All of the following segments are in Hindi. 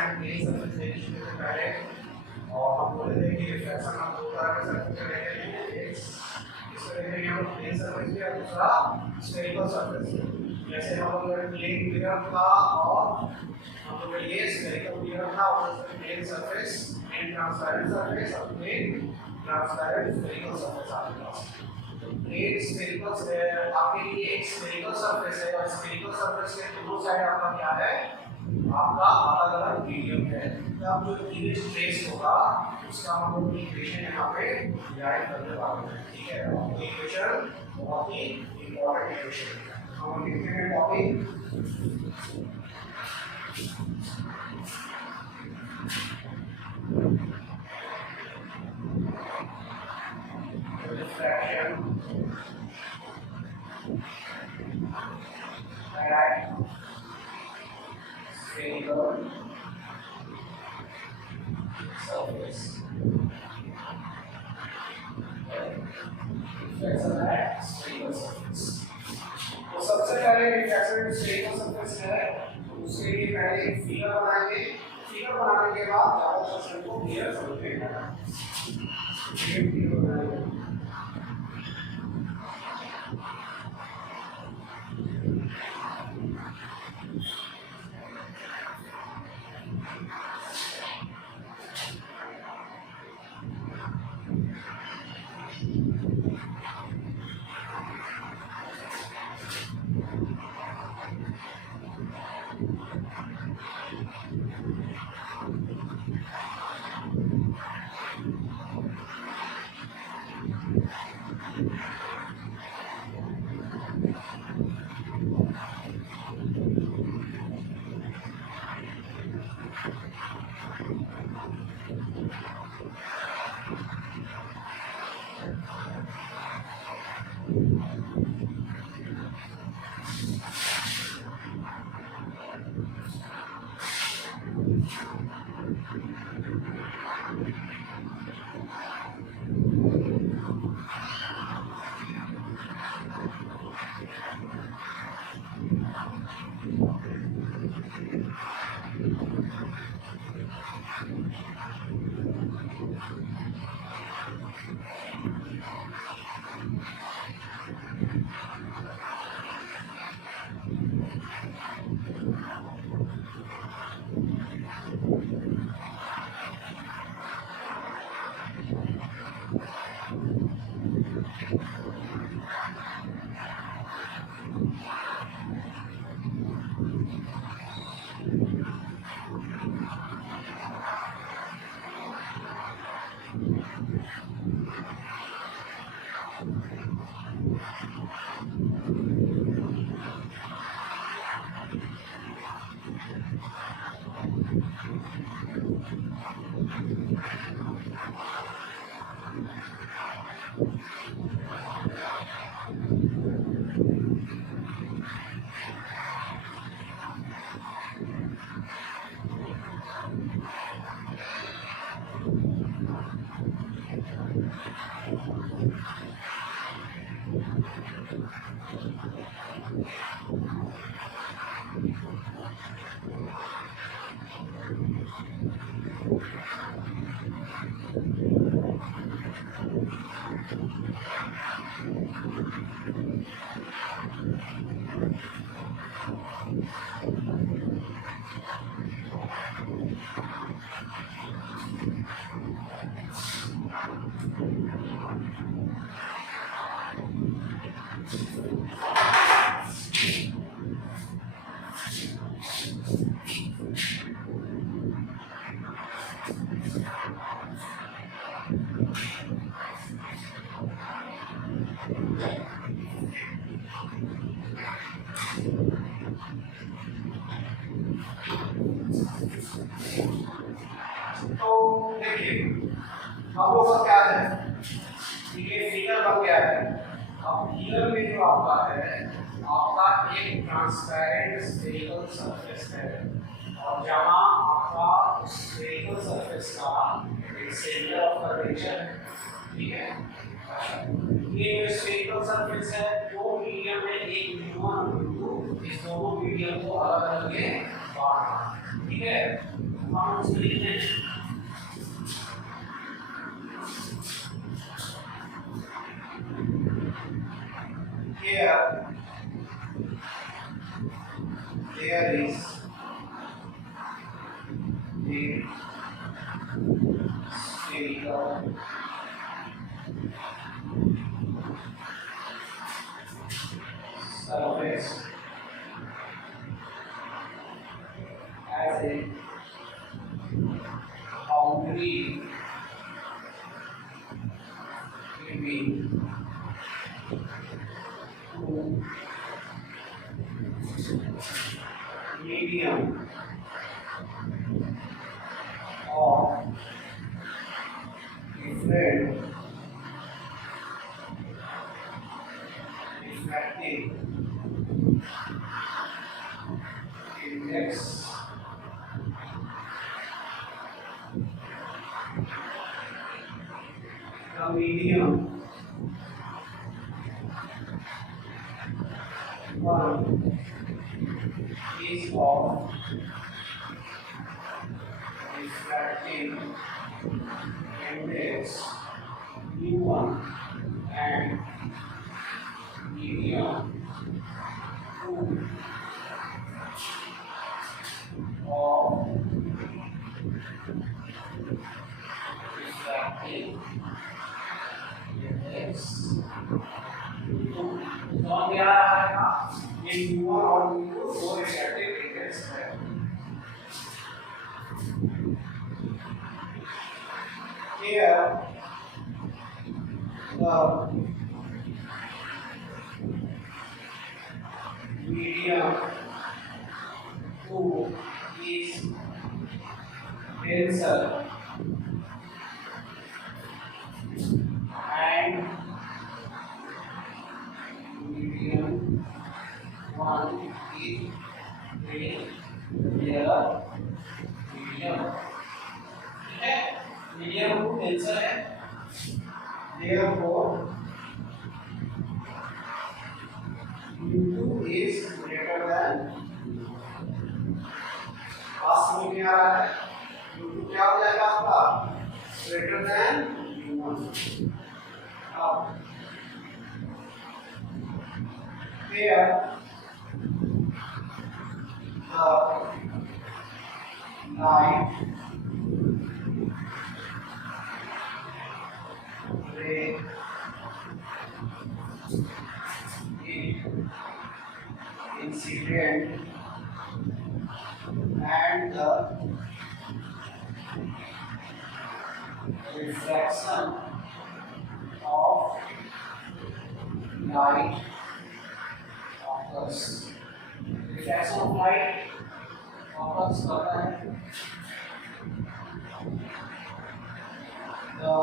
एंड प्लेन सरफेस देखी शुरू से पहले, और हम बोले थे कि रिफ्लेक्शन हम दो तरह के सरफेस पे देखेंगे, एक इसको देखेंगे हम प्लेन सरफेस पे और दूसरा स्फेरिकल सरफेस। जैसे हम लोग प्लेन मिरर था और हम लोग ये स्फेरिकल मिरर था और उसमें plane surface and transparent surface और प्लेन ट्रांसपेरेंट स्फेरिकल सरफेस आपके पास। तो प्लेन स्फेरिकल आपके लिए एक स्फेरिकल सरफेस है और स्फेरिकल सरफेस के दोनों साइड आपका क्या है, आपका अलग अलग मीडियम है। तब जो इमेज ट्रेस होगा उसका हम लोग इक्वेशन यहाँ पे राइट करने वाले हैं, ठीक है। और इक्वेशन बहुत ही इंपॉर्टेंट इक्वेशन है। हम लिखते हैं topic refraction at spherical surface. Reflection eight spherical surface. तो सबसे पहले रिफ्लेक्शन स्फेरिकल सरफेस है, तो उसके लिए पहले एक फिगर बनाएंगे। फिगर बनाने के बाद ज्यादा क्वेश्चन को क्लियर समझ में आएगा। फिगर बनाएंगे। हम लोग का क्या है, ये फिगर बन गया है। अब फिगर में जो आपका है, आपका एक ट्रांसपेरेंट स्फेरिकल सरफेस है और जहां आपका स्फेरिकल सरफेस का एक सेंटर ऑफ कर्वेचर है, ठीक है। ये जो स्फेरिकल सरफेस है, दो मीडियम में एक बिंदु इस दोनों मीडियम को अलग अलग में बांटना, ठीक है। हम उसमें लिखते हैं here there is a spherical surface as a boundary between two medium of different refractive index the medium one is of refractive index u1 and medium 2 of refractive index कौन दे रहा है ये u1 और u2 दो रिफ्रैक्टिव इंडेक्स है here the medium 2 is denser and medium 1 is very nearer medium है medium 2 denser है therefore u2 is greater than पास में क्या आ रहा है u2 क्या हो जाएगा आपका greater than u1 अब here the light ray incident and the reflection of light occurs. Reflection of light occurs करता है the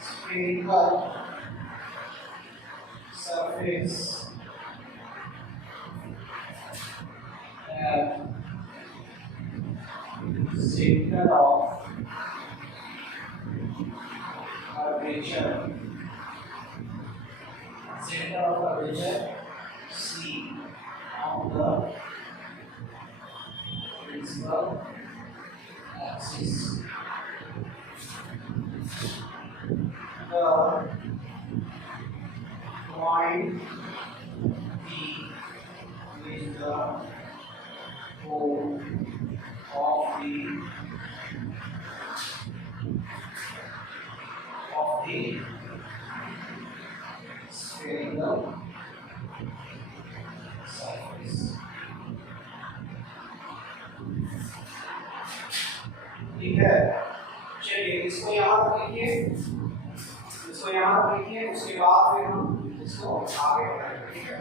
spherical surface at center of curvature C on the principal axis. The point P is the pole of the spherical surface. ठीक है चलिए इसको यहाँ पर लिखिए उसके बाद फिर हम इसको आगे बढ़ाएंगे ठीक है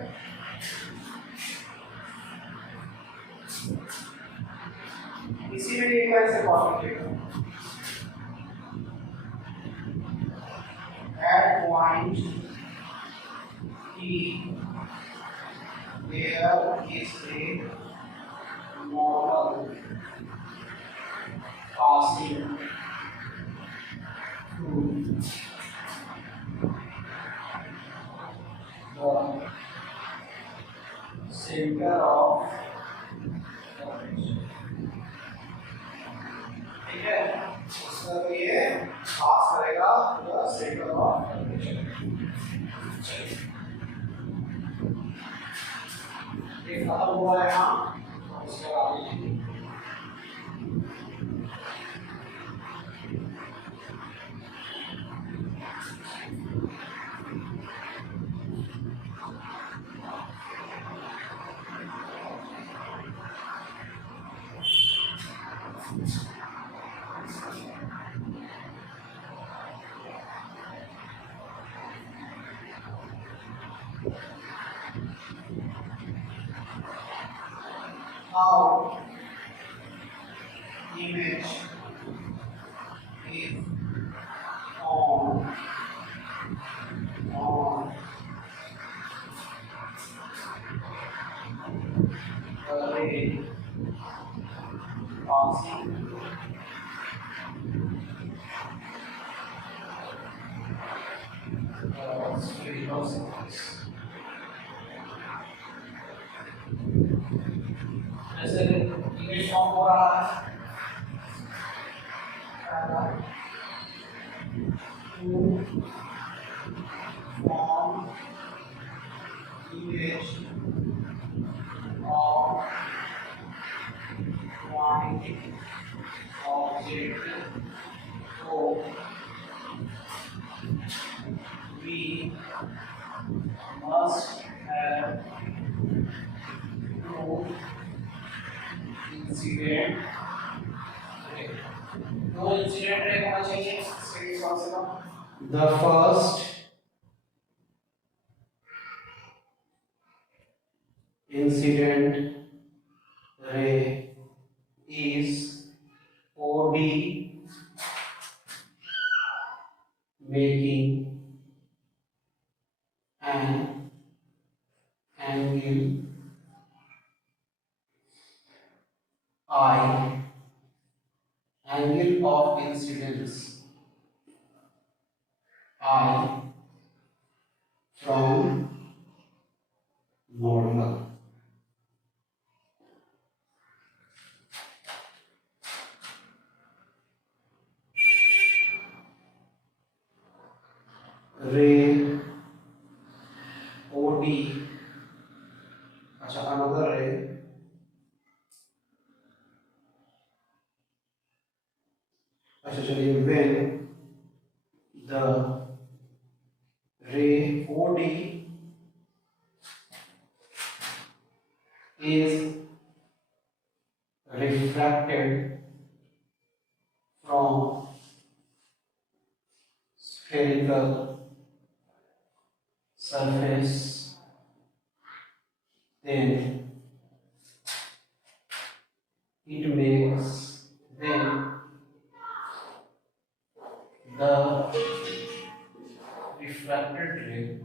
इसी में एक बार से कॉपी लिखो at point P there is a model passing through the center of curvature. the center of curvature. ये खत्म हुआ है यहाँ, उसके बाद how image is on the ray passing the spherical surface. जैसे इमेज फॉर्म हो रहा है to form image of quantity object, so we must have no incident ray. No incident ray होना चाहिए इसके हिसाब से ना. The first incident ray is OD, making an angle I, angle of incidence I from normal. Ray OD, अच्छा another ray, अच्छा चलिए when the ray OD is refracted from spherical surface, then it makes then the refracted ray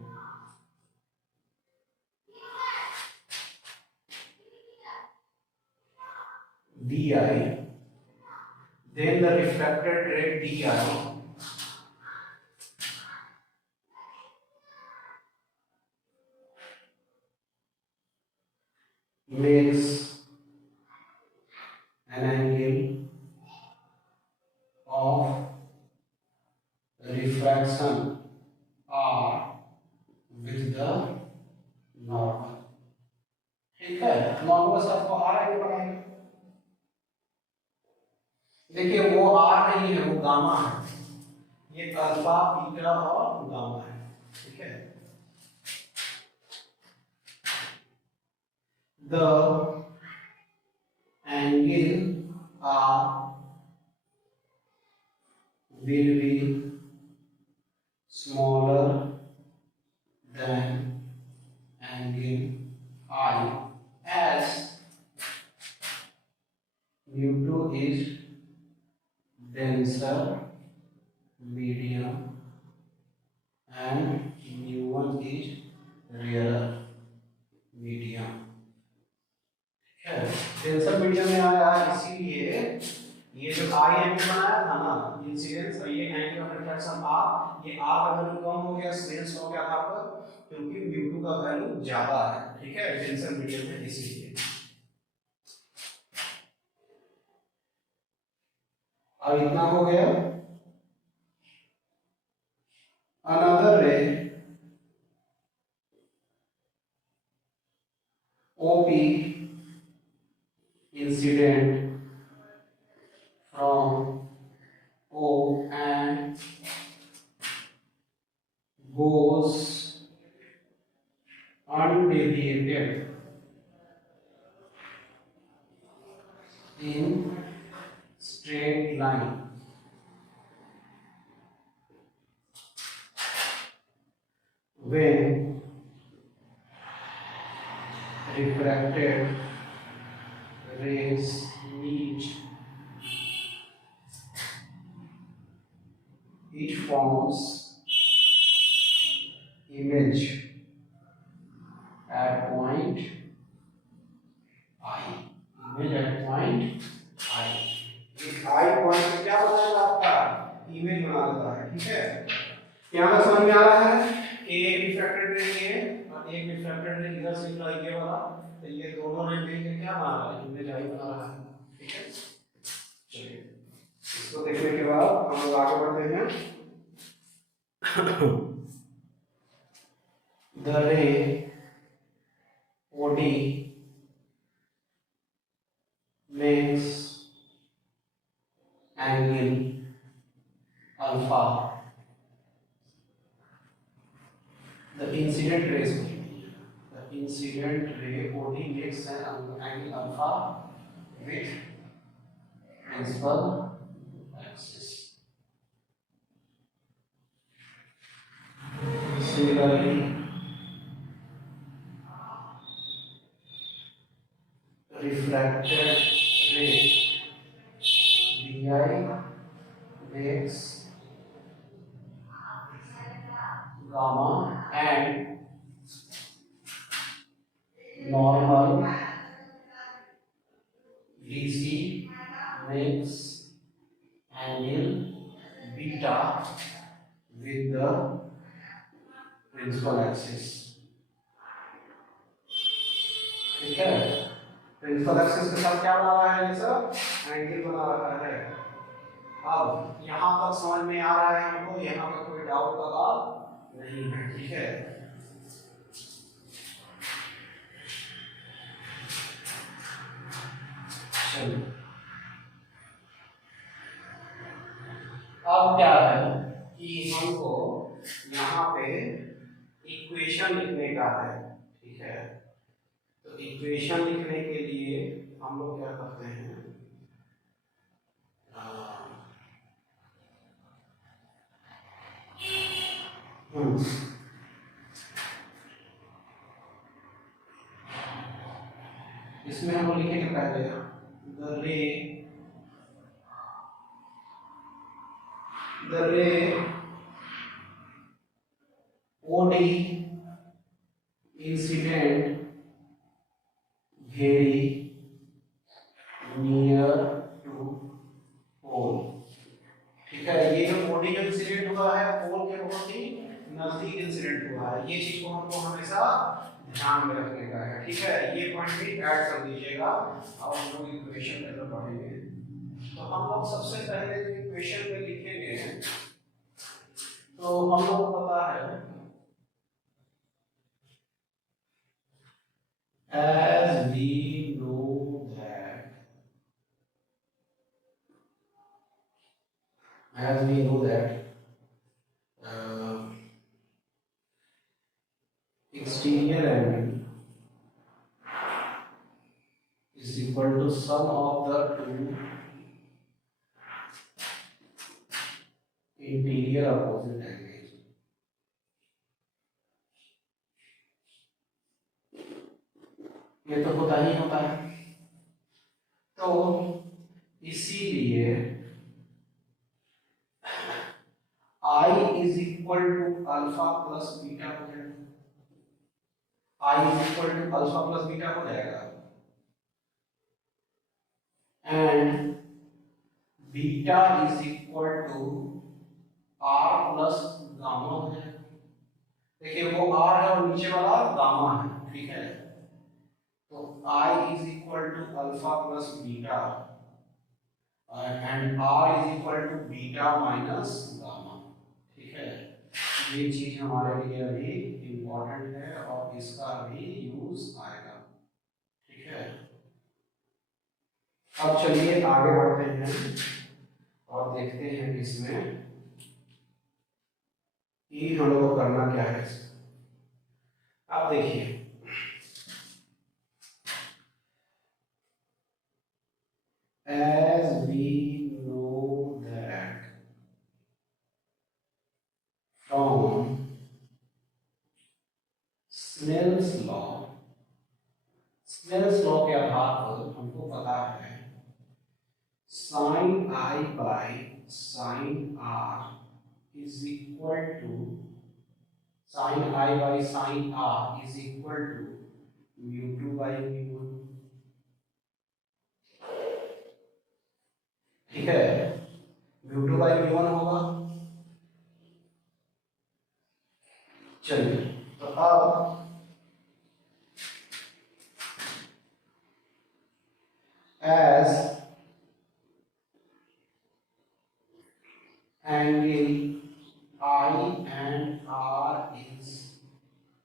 di, then the refracted ray di makes an angle of refraction R with the normal. ठीक है, नॉर्मल से आपको आर आगे बनाएंगे. देखिए वो आर नहीं है, वो गामा है. ये अल्फा बीटा और गामा है. ठीक है, the angle R will be smaller than angle I as mu2 is denser medium and mu1 is rarer medium. Denser medium में आया है, इसीलिए ये जो आई एंगल बनाया था ना, इंसिडेंस और ये एंगल ऑफ रिफ्लेक्शन आर, ये आर का वैल्यू कम हो गया, स्पेस हो गया था पर क्योंकि mu2 का वैल्यू ज्यादा है. ठीक है, डेंसर मीडियम में इसीलिए. अब इतना हो गया. another ray OP incident from O and goes undeviated in straight line when refracted rays meet, it forms image at point I. Image at point I. एक I पॉइंट पे क्या बनाएगा आपका इमेज बना देता है, ठीक है। यहाँ तक समझ में आ रहा है कि एक रिफ्रैक्टेड रे ये और एक रिफ्रैक्टेड रे इधर से निकला ये वाला, तो ये दोनों रे मिलकर क्या बना रहा है, इमेज आई बना रहा है, ठीक है। चलिए इसको देखने के बाद हम लोग आगे बढ़ते हैं। the ray OD makes angle alpha, the incident ray OD makes an angle alpha with principal axis. Similarly, refracted ray BI makes gamma and normal DC makes angle beta with the principal axis, ठीक है। प्रिंसिपल एक्सिस के साथ क्या बना रहा है, ये सब एंगल बना रहा है। अब यहाँ तक समझ में आ रहा है हमको, यहाँ पे कोई डाउट का बात नहीं है, ठीक है। चलिए अब क्या है कि हमको यहाँ पे इक्वेशन लिखने का है, ठीक है। तो इक्वेशन लिखने के लिए हम लोग क्या करते हैं, इसमें हम लोग लिखेंगे पहले the ray OD incident very near to pole, ठीक है। ये जो OD जो इंसिडेंट हुआ है पोल के बहुत ही नजदीक इंसिडेंट हुआ है, ये चीज को हमको हमेशा ध्यान में रखने का है, ठीक है। ये पॉइंट भी ऐड कर दीजिएगा और हम लोग इक्वेशन में तो पढ़ेंगे। तो हम लोग सबसे पहले जो इक्वेशन में लिखेंगे, तो हम लोग को पता है as we know that exterior angle is equal to sum of the two interior opposite angles. ये तो होता ही होता है, तो इसीलिए I is equal to alpha plus beta हो जाएगा, I is equal to alpha plus beta हो जाएगा, and beta is equal to R plus gamma हो जाएगा। देखिए वो R है और नीचे वाला गामा है, ठीक है। तो I is equal to alpha plus beta and R is equal to beta minus gamma, ठीक है। ये चीज हमारे लिए अभी इम्पोर्टेंट है और इसका भी यूज आएगा, ठीक है। अब चलिए आगे बढ़ते हैं और देखते हैं इसमें कि हम लोग को करना क्या है। अब देखिए, as we know that from Snell's law, Snell's law के आधार पर हमको पता है sine I by sine R is equal to sine I by sine R is equal to mu two by mu one, ठीक है। Mu two by mu one होगा। चलिए, तो अब as angle I and R is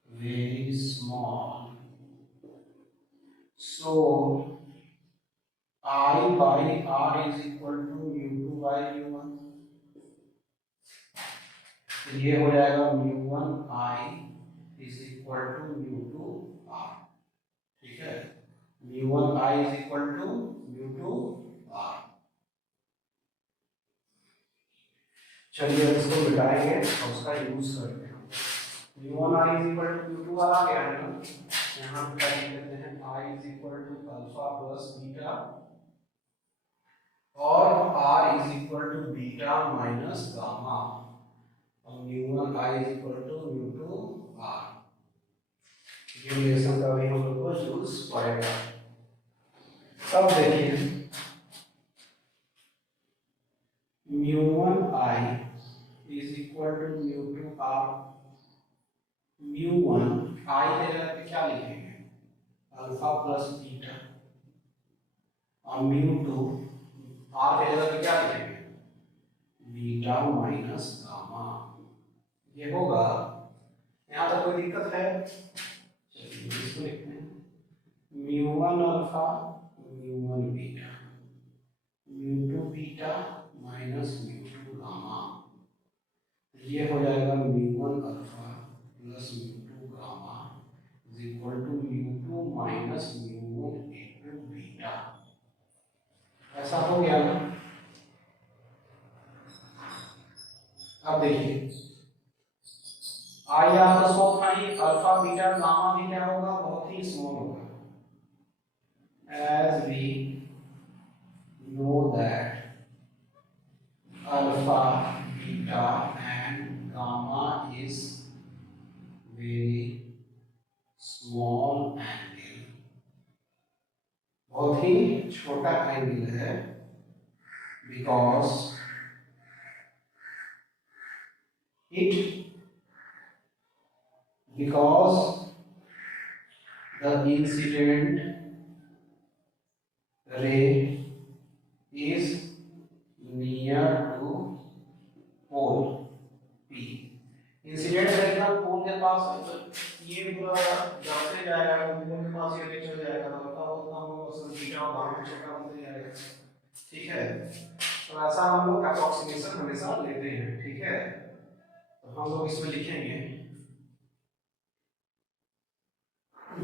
very small, so I by R is equal to mu 2 by mu 1, तो ये हो जाएगा mu 1 I is equal to mu 2 R, ठीक है। mu 1 I is equal to mu 2 R। चलिए इसको मिटाएंगे और उसका यूज करते हैं। mu 1 I is equal to mu 2 R आ गया है ना, यहाँ पे क्या लिखते हैं I is equal to alpha plus beta और R is equal to beta minus gamma और mu 1 I is equal to mu 2 R। ये रिलेशन का भी हम लोग को यूज पड़ेगा। अब देखिए mu 1 I is equal to mu 2 R। mu 1 I के जगह पे क्या लिखेंगे अल्फा प्लस बीटा और mu 2 R के जगह पे क्या लिखेंगे बीटा माइनस गामा। ये होगा, यहाँ तक कोई दिक्कत है? चलिए इसको लिखते हैं mu 1 alpha mu 1 beta mu 2 beta minus mu 2 gamma. ये हो जाएगा mu 1 alpha plus mu 2 gamma is equal to mu 2 minus mu 1 into beta. ऐसा हो गया ना। अब देखिए आई आपका स्मॉल था, ये अल्फा बीटा गामा भी क्या होगा बहुत ही स्मॉल होगा। as we know that alpha beta and gamma is very small angle, बहुत ही छोटा एंगल है, because the incident ray is near to pole P। Incident ray एकदम पोल के पास है, ये पूरा जाते जाएगा पोल के पास ये चल जाएगा, तो होता होता हम लोग उसमें बीटा और गामा छोटा होते जाएगा, ठीक है। तो ऐसा हम लोग अप्रोक्सीमेशन हमेशा लेते हैं, ठीक है। तो हम लोग इसमें लिखेंगे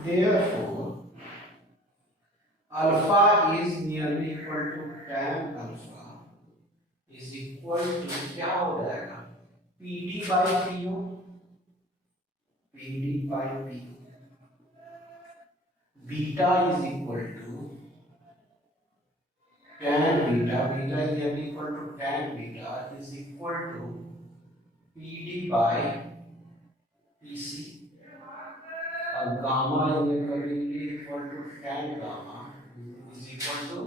therefore alpha is nearly equal to tan alpha is equal to क्या हो जाएगा PD by PU, PD by PU, beta is equal to tan beta, beta is nearly equal to tan beta is equal to PD by PC और gamma is equal to tan gamma is equal to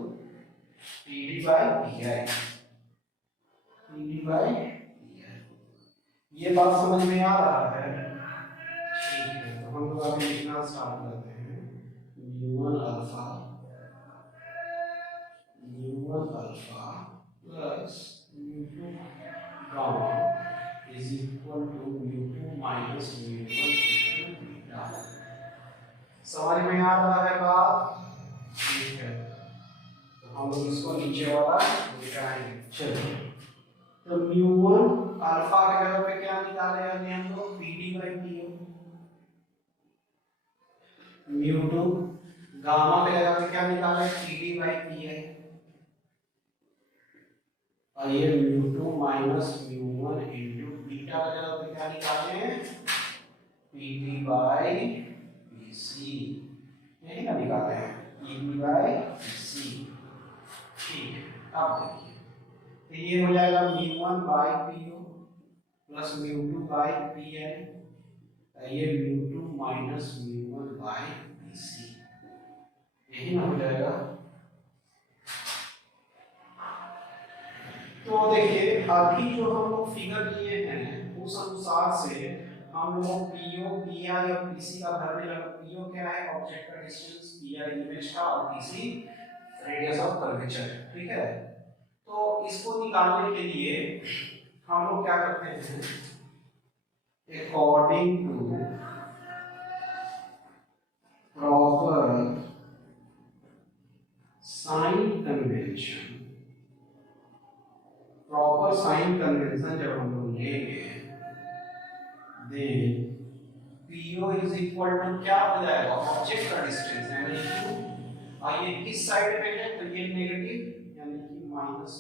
PD by PI, PD by PI। ये बात समझ में आ रहा है? ठीक है, तो हम लोग अभी लिखना स्टार्ट करते हैं mu1 alpha plus mu2 gamma is equal to mu2 minus mu one into beta. समझ में आ रहा है बात? ठीक है, तो हम लोग इसको नीचे वाला लिखाएंगे। चलिए, तो म्यू वन अल्फा के जगह पे क्या निकाले हमने हम लोग P D by P O. Mu two gamma के जगह पे क्या निकाले P D by P I. और ये mu two minus mu one into beta के जगह पे क्या निकाले P D by P C. यही ना निकाले हैं P D by P C. ठीक है, अब देखिए तो ये हो जाएगा mu one by P O plus mu two by P N, ये mu two minus mu one by P C, यही ना हो जाएगा। तो देखिए अभी जो हम लोग फिगर लिए हैं उस अनुसार से हम लोग पीओ पी आई और पीसी का भरने लगा। पीओ क्या है ऑब्जेक्ट का डिस्टेंस, पी आई इमेज का, और पीसी रेडियस ऑफ कर्वेचर। ठीक है, तो इसको निकालने के लिए हम लोग क्या करते हैं, according to proper sign convention, proper sign convention जब हम लोग लेंगे then PO is equal to क्या हो जाएगा ऑब्जेक्ट का डिस्टेंस, यानी कि ये किस साइड पे है तो ये नेगेटिव यानी कि माइनस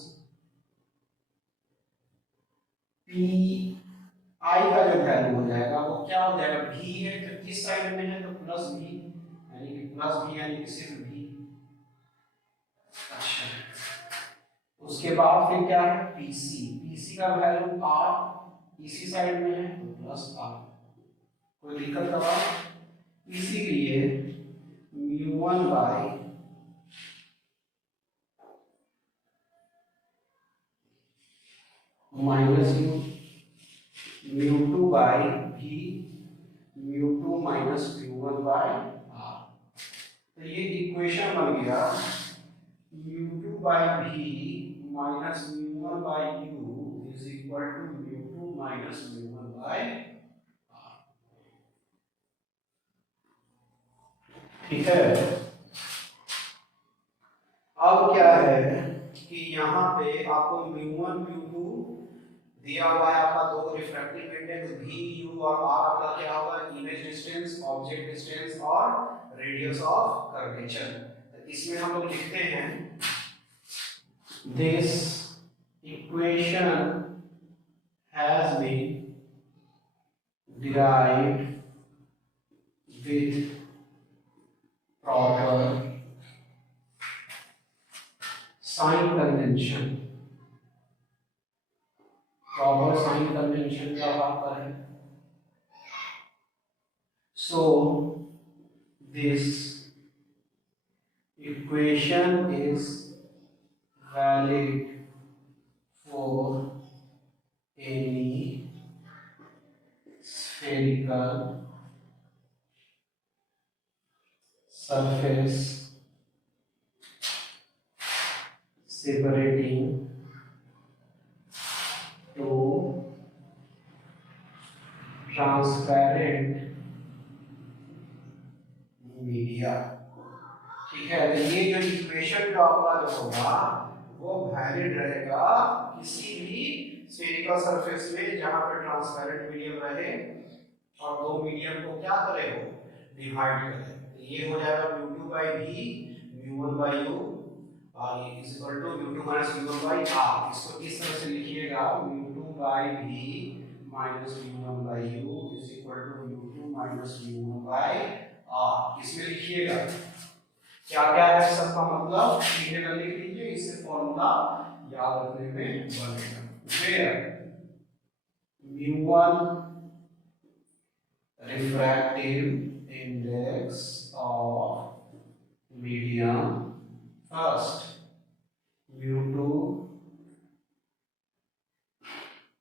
पी आई का जो वैल्यू हो जाएगा वो क्या हो जाएगा भी है, तो किस साइड में है तो प्लस भी, यानी कि प्लस भी यानी कि सिर्फ भी। अच्छा, उसके बाद फिर क्या है पीसी, पीसी का वैल्यू आर, इसी साइड में है तो प्लस आर। कोई दिक्कत का बात? इसीलिए mu one by minus u, mu two by v, mu two minus mu one by r. तो ये इक्वेशन बन गया mu two by v minus mu one by u is equal to mu two minus mu one by r. ठीक है, अब क्या है कि यहाँ पे आपको म्यू वन म्यू टू दिया हुआ है, आपका दो रिफ्रैक्टिव इंडेक्स भी यू और आर, आपका क्या होगा इमेज डिस्टेंस, ऑब्जेक्ट डिस्टेंस और रेडियस ऑफ कर्वेचर। तो इसमें हम लोग लिखते हैं this equation has been derived with proper sign convention. Proper sign convention का बात है। So this equation is valid for any spherical surface separating two transparent media। ठीक है, तो ये जो इक्वेशन जो आपका जो होगा वो वैलिड रहेगा किसी भी स्फेरिकल सरफेस में जहां पे ट्रांसपेरेंट मीडियम रहे और दो मीडियम को क्या करे वो डिवाइड करे। तो ये हो जाएगा mu two by v mu one by u और is equal to mu two minus mu one by R. इसको किस तरह से लिखिएगा mu two by v minus mu one by u is equal to mu two minus mu one by R. इसमें लिखिएगा क्या क्या है सबका मतलब सीधे लिख लीजिए, इससे फॉर्मूला याद रखने में बनेगा। where mu1 refractive index of medium first, mu2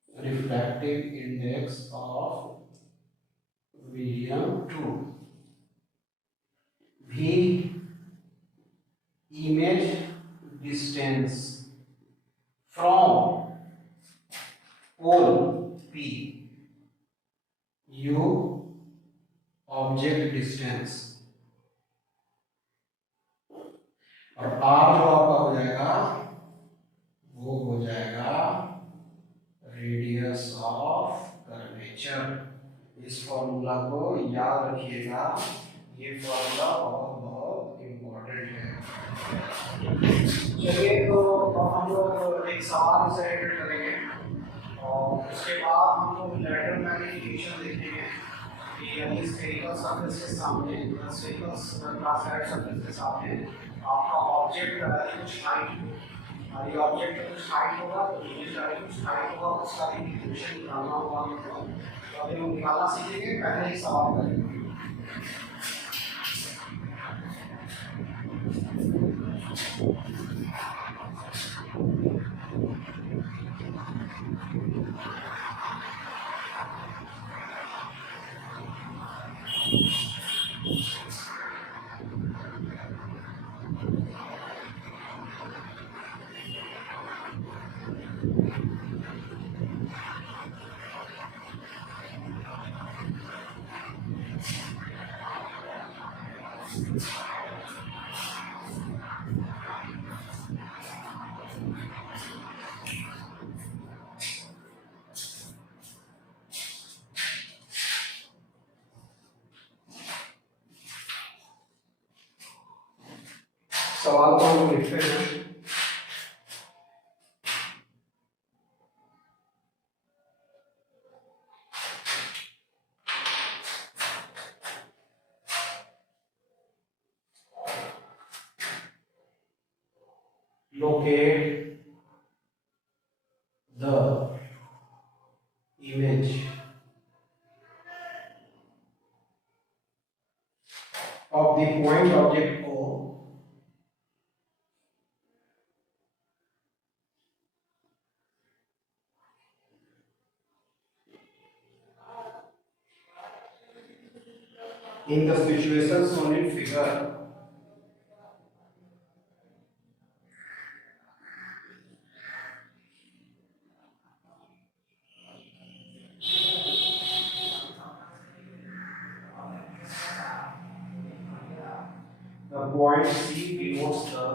refractive index of medium 2, v image distance from pole P, U object distance, और R जो आपका हो जाएगा वो हो जाएगा रेडियस ऑफ कर्वेचर। इस फॉर्मूला को याद रखिएगा, ये फॉर्मूला बहुत बहुत इम्पोर्टेंट है। चलिए तो हम लोग एक सवाल से रिलेटेड करेंगे और उसके बाद हम लोग लेटरल मैग्नीफिकेशन देखेंगे कि यदि स्फेरिकल सरफेस के सामने स्फेरिकल ट्रांसपेरेंट सरफेस के सामने आपका ऑब्जेक्ट कुछ हाइट, और ये ऑब्जेक्ट कुछ हाइट होगा तो इमेज का कुछ हाइट होगा, उसका भी इक्वेशन निकालना होगा हमको। तो अभी हम निकालना सीखेंगे, पहले एक सवाल करेंगे। सवाल को हम लिखते हैं। Locate the image of the point object O in the situations shown in figure the point C denotes the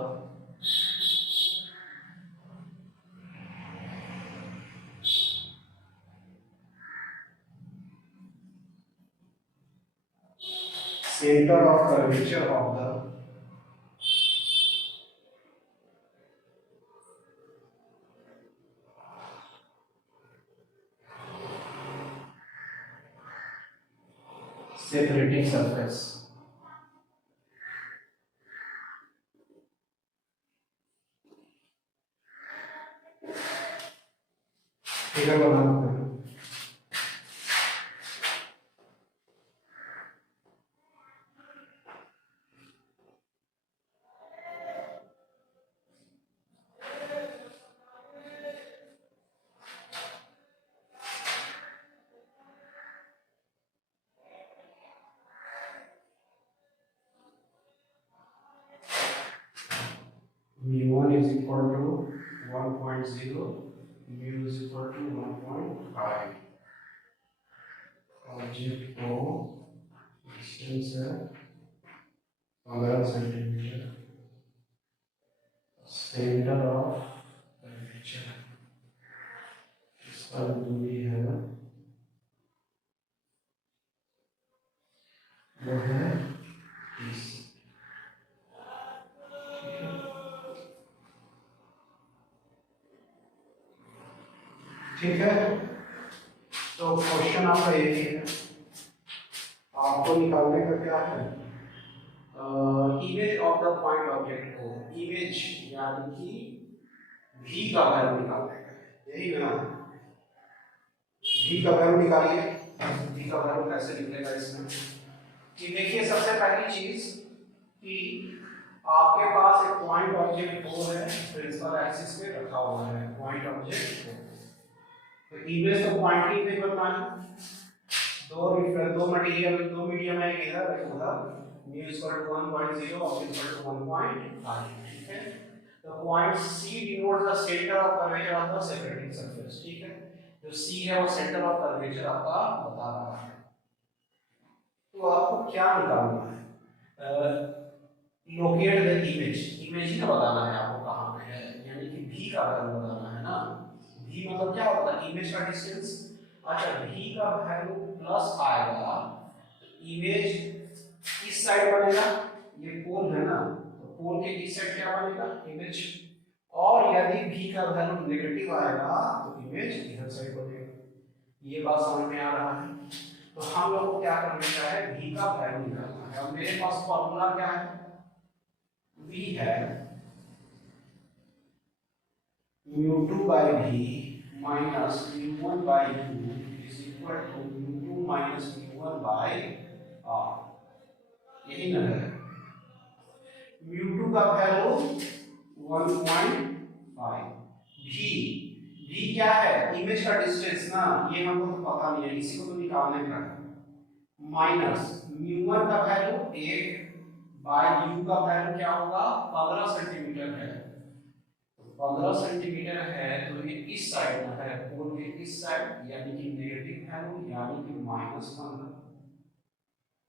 center of curvature of the separating surface। Figure बनाते हैं। mu1 is equal to 1.0, mu is equal to 1.5। Object को डिस्टेंस है 15 सेंटीमीटर, सेंटर ऑफ कर्वेचर इसका दूरी है वो है 30। ठीक है, तो क्वेश्चन आपका यही है, आपको निकालने का क्या है, image of the point object को, इमेज यानी कि v का वैल्यू निकालने का है, यही ना। v का वैल्यू निकालिए। v का वैल्यू कैसे निकलेगा इसमें कि देखिए, सबसे पहली चीज कि आपके पास एक पॉइंट ऑब्जेक्ट O है, प्रिंसिपल एक्सिस पे रखा हुआ है पॉइंट ऑब्जेक्ट O। तो इमेज तो पॉइंट की इमेज बनवाना, दो मीडियम है, इधर एक उधर, mu is equal to 1.0 और is equal to 1.5। ठीक है, तो point C denotes the center of curvature of the separating surface। ठीक है, जो C है वो सेंटर ऑफ कर्वेचर आपका बता रहा है। तो आपको क्या निकालना है, लोकेट द इमेज, इमेज ही ना बताना है आपको कहाँ पे है, यानी कि v का वैल्यू बताना है ना। v मतलब क्या होता है, इमेज का डिस्टेंस। अच्छा v का वैल्यू प्लस आएगा, इमेज किस साइड बनेगा, ये पोल है ना, तो पोल के इस साइड क्या बनेगा, इमेज। और यदि v का वैल्यू नेगेटिव आएगा तो इमेज इधर साइड बनेगा। ये बात समझ में आ रहा है। तो हम लोग को क्या करना है, v का वैल्यू निकालना है। अब मेरे पास फॉर्मूला क्या है, v है mu2 by v minus mu1 by 2 is equal to mu2 minus mu1 by r, यही ना है। mu2 का वैल्यू 1.5, v क्या है, इमेज का डिस्टेंस ना, ये हमको तो पता नहीं है, इसी को तो निकालने का है। माइनस mu1 का वैल्यू 1 बाय u का वैल्यू क्या होगा, 15 सेंटीमीटर है। 15 सेंटीमीटर है तो ये इस साइड में है, पोल के इस साइड, यानी कि नेगेटिव वैल्यू, यानी कि -15।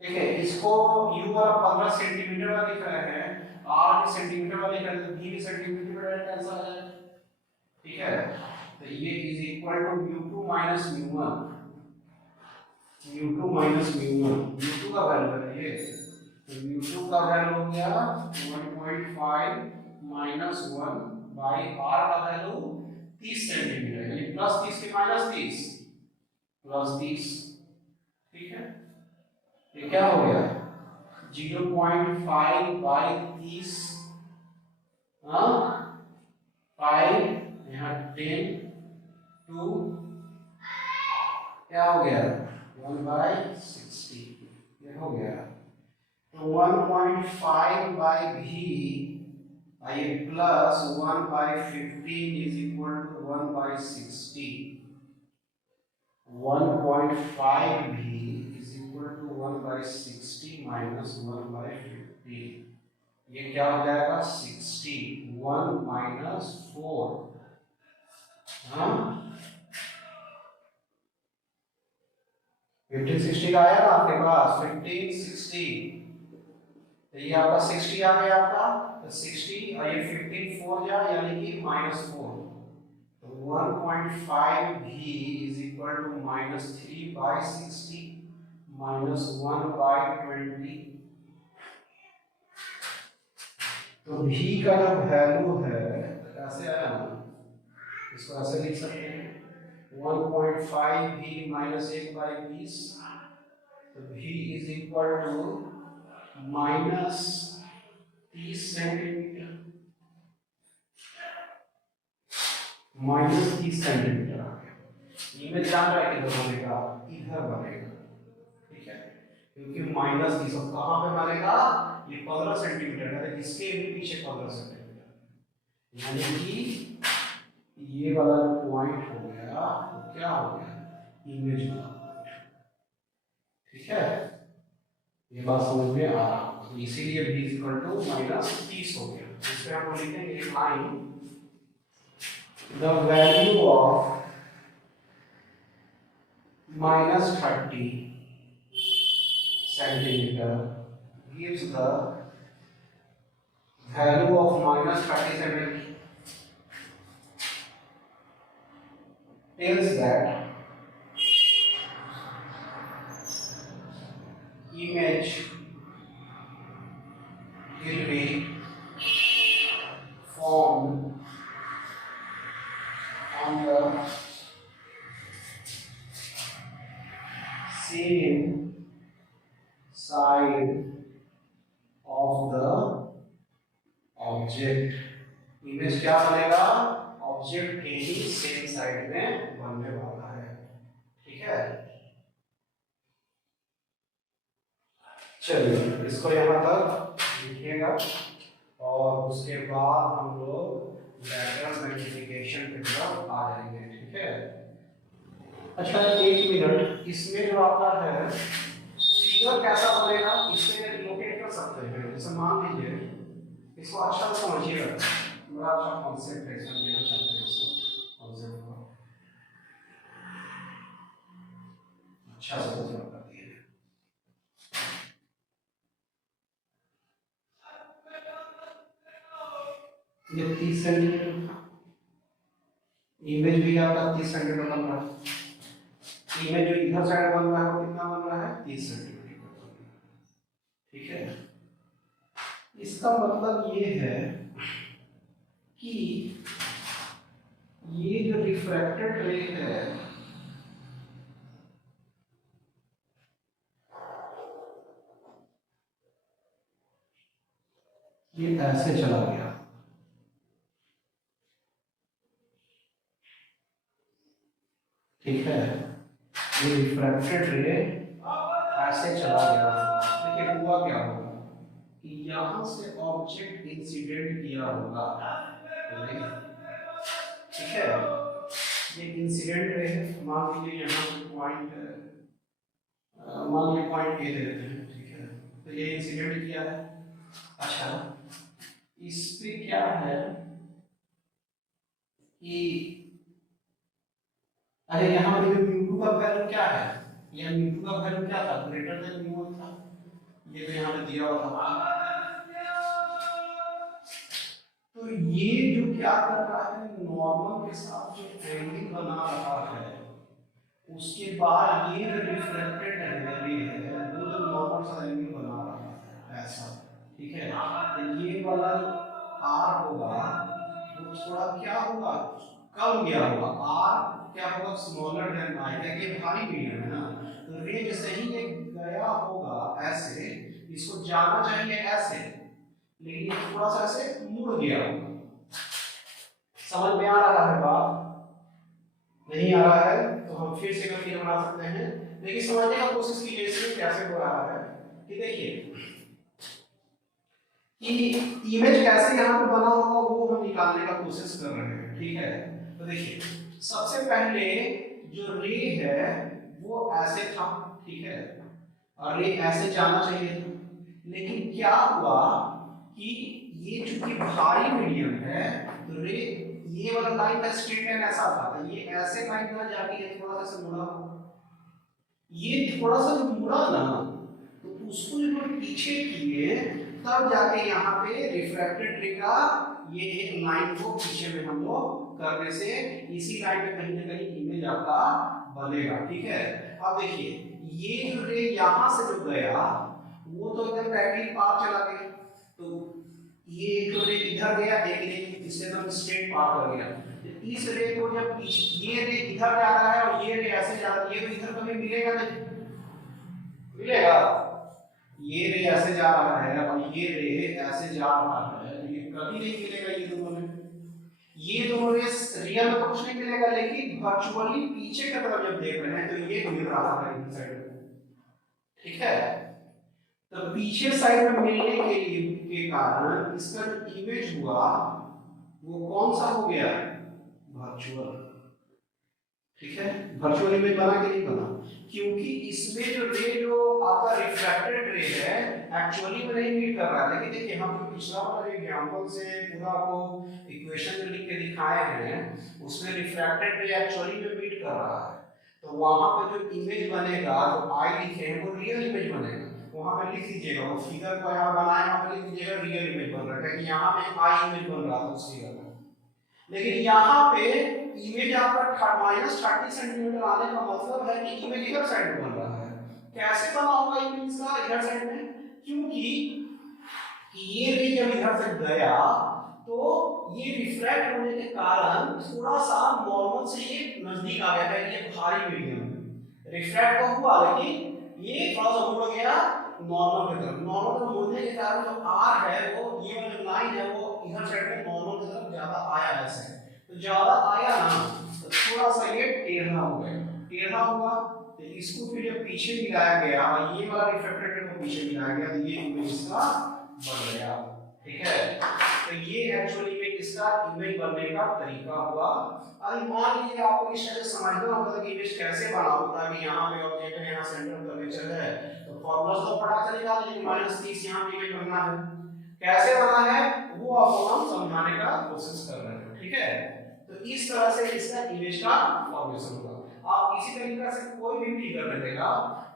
ठीक है, इसको u वाला 15 सेंटीमीटर वाला लिख रहे हैं, r भी सेंटीमीटर वाला लिख रहे हैं, तो v भी सेंटीमीटर वाला कैंसिल हो जाएगा। ठीक है, तो ये is equal to mu2 minus mu1, mu2 minus mu1, mu2 का वैल्यू है ये, तो mu2 का वैल्यू हो गया 1.5 minus 1 बाई r का वैल्यू 30 सेंटीमीटर, यानी +30 के -30 +30। ठीक है, ये क्या हो गया 0.5 बाई 30, हाँ 5 यहाँ 10 2 क्या हो गया 1/60, ये हो गया। तो 1.5 बाई v आइए plus 1/15 is equal to 1/60, 1.5 v is equal to 1/60 minus 1/15, ये क्या हो जाएगा 60, 1 माइनस 4, हाँ 1560 का आया ना आपके पास, 1560, तो ये आपका 60 आ गया आपका, तो 60 और ये 15 4 जा, यानी कि -4, तो 1.5 v is equal to -3/60 minus 1/20। तो v का जो वैल्यू है कैसे आया ना, इसको ऐसे लिख सकते हैं 1.5 v माइनस 1/20, तो v is equal to -30 centimetre, -30 centimetre आ गया। इमेज जान रहा है किधर बनेगा, इधर बनेगा। ठीक है, क्योंकि -30 अब कहाँ पे बनेगा, ये 15 सेंटीमीटर है, इसके भी पीछे 15 सेंटीमीटर, यानी कि ये वाला जो पॉइंट हो गया वो क्या हो गया, इमेज वाला पॉइंट। ठीक है, ये बात समझ में आ रहा है, तो इसीलिए v इक्वल टू -30 हो गया। इसमें हम लिखेंगे एक line, the value of -30 centimeter gives the value of -30 centimeter, tells that image will be formed on the same side of the object। Image क्या बनेगा, ऑब्जेक्ट के ही सेम साइड में बनने वाला है। ठीक है, चलिए इसको यहाँ तक लिखिएगा और उसके बाद हम लोग लैटरल मैग्नीफिकेशन की तरफ आ जाएंगे। ठीक है, अच्छा 1 मिनट, इसमें जो आपका है फिगर कैसा बनेगा, इसमें लोकेट कर सकते हैं। जैसे मान लीजिए, इसको अच्छा से समझिएगा, बड़ा अच्छा कॉन्सेप्ट है, इसमें देना चाहते हैं इसको कॉन्सेप्ट को अच्छा से समझ कर दिए। ये 30 सेंटीमीटर, इमेज भी आपका 30 सेंटीमीटर बन रहा है। इमेज जो इधर साइड बन रहा है वो कितना बन रहा है, 30 सेंटीमीटर बन रहा है। ठीक है, इसका मतलब ये है कि ये जो रिफ्रैक्टेड रे है ये ऐसे चला गया। ठीक है, ये रिफ्रैक्टेड रे ऐसे चला गया। देखिए हुआ क्या होगा कि यहां से ऑब्जेक्ट इंसिडेंट किया होगा। ठीक है, ये इंसिडेंट रे है, मान लीजिए यहाँ पे पॉइंट मान लीजिए पॉइंट ए दे देते हैं। ठीक है, तो ये इंसिडेंट किया है। अच्छा, इस पे क्या है कि अरे यहाँ पे म्यू2 का वैल्यू क्या है, ये म्यू2 का वैल्यू क्या था, ग्रेटर देन म्यू1 था। ये तो यहाँ पे दिया हुआ था। तो ये जो क्या कर रहा है, नॉर्मल के साथ जो एंगल बना रहा है, उसके बाद ये जो रिफ्लेक्टेड रे है वो जो नॉर्मल सा एंगल बना रहा है ऐसा। ठीक है, तो ये वाला जो आर होगा वो थोड़ा क्या होगा, कम गया होगा। आर क्या होगा, स्मॉलर देन आई, क्योंकि भारी मीडियम है ना। तो रे जैसे ही ये गया होगा ऐसे, इसको जाना चाहिए ऐसे, लेकिन ये थोड़ा सा ऐसे मुड़ गया होगा। समझ में आ रहा है बात, नहीं आ रहा है तो हम फिर से फिर बना सकते हैं, लेकिन समझने का कोशिश कीजिए इसमें कैसे हो रहा है। कि देखिए कि इमेज कैसे यहाँ पे बना होगा वो हम निकालने का कोशिश कर रहे हैं। ठीक है, तो देखिए सबसे पहले जो रे है वो ऐसे था। ठीक है, और रे ऐसे जाना चाहिए था, लेकिन क्या हुआ कि ये चूंकि भारी मीडियम है तो रे ये वाला लाइन का स्ट्रेट लाइन ऐसा था, तो ये ऐसे लाइन ना जाके ये थोड़ा सा मुड़ा, ये थोड़ा सा जो मुड़ा ना तो उसको जो पीछे किए तब जाके यहाँ पे रिफ्रैक्टेड रे का ये एक लाइन को पीछे में हम लोग करने से इसी लाइन में कहीं ना कहीं इमेज आपका बनेगा। ठीक है, अब देखिए ये जो रे यहाँ से जो गया वो तो एकदम डायरेक्टली पार चला गया, तो ये एक तो रे इधर गया, एक रे इससे एकदम स्ट्रेट पार कर गया। तो इस रे को जब पीछे ये रे इधर जा रहा है और ये रे ऐसे जा रहा है, ये तो इधर कभी मिलेगा नहीं, मिलेगा। ये रे ऐसे जा रहा है और ये रे ऐसे जा रहा है, ये कभी नहीं मिलेगा ये दोनों में। ये दोनों रे रियल में तो कुछ नहीं मिलेगा, लेकिन वर्चुअली पीछे की तरफ जब देख रहे हैं तो ये मिल रहा है इन साइड में। ठीक है, तो पीछे साइड में मिलने के कारण इसका जो इमेज हुआ वो कौन सा हो गया, वर्चुअल। ठीक है, वर्चुअल इमेज बना कि नहीं बना, क्योंकि इसमें जो रे जो आपका रिफ्रैक्टेड रे है एक्चुअली में नहीं मीट कर रहा है। लेकिन देखिए हम जो पिछला वाला एग्जांपल से पूरा आपको इक्वेशन में लिख के दिखाए हैं उसमें रिफ्रैक्टेड रे एक्चुअली में मीट कर रहा है, तो वहां पे जो इमेज बनेगा जो आई लिखे हैं वो रियल इमेज बनेगा। वहां पे लिख लीजिएगा, वो फिगर को यहां बनाए वहां पे लिख लीजिएगा रियल इमेज बन रहा है, क्योंकि यहां पे आई इमेज बन रहा था उस फिगर में, लेकिन यहाँ पे इमेज आपका -30 सेंटीमीटर आने का मतलब है कि इमेज इधर साइड में बन रहा है। कैसे बना होगा इमेज का इधर साइड में, क्योंकि ये रे जब इधर से गया तो ये रिफ्रैक्ट होने के कारण थोड़ा सा नॉर्मल से ये नजदीक आ गया है, ये भारी मीडियम रिफ्रैक्ट तो हुआ लेकिन ये थोड़ा सा मुड़ गया नॉर्मल की तरफ। नॉर्मल में मुड़ने के कारण जो आर है वो ये वाली लाइन है वो इधर साइड में नॉर्मल की तरफ ज्यादा आया है ऐसे, तो ज्यादा आया ना तो थोड़ा सा ये टेढ़ा हो गया, टेढ़ा हुआ तो इसको फिर जब पीछे मिलाया गया और ये वाला रिफ्रैक्टेड रे को पीछे मिलाया गया तो ये इमेज इसका बन गया। ठीक है, तो ये एक्चुअली में इसका इमेज बनने का तरीका हुआ। अभी मान लीजिए आपको इस तरह से समझना होगा कि इमेज कैसे बनाओ, ताकि यहाँ पे ऑब्जेक्ट है, यहाँ सेंटर ऑफ कर्वेचर है, तो फॉर्मूला तो पता चलेगा, लेकिन -30 यहाँ पे इमेज बनना है, कैसे बना है वो आपको हम समझाने का कोशिश कर रहे हैं। ठीक है, तो इस तरह से इसका इमेज का फॉर्मेशन होगा। आप इसी तरीके से कोई भी फिगर रहेगा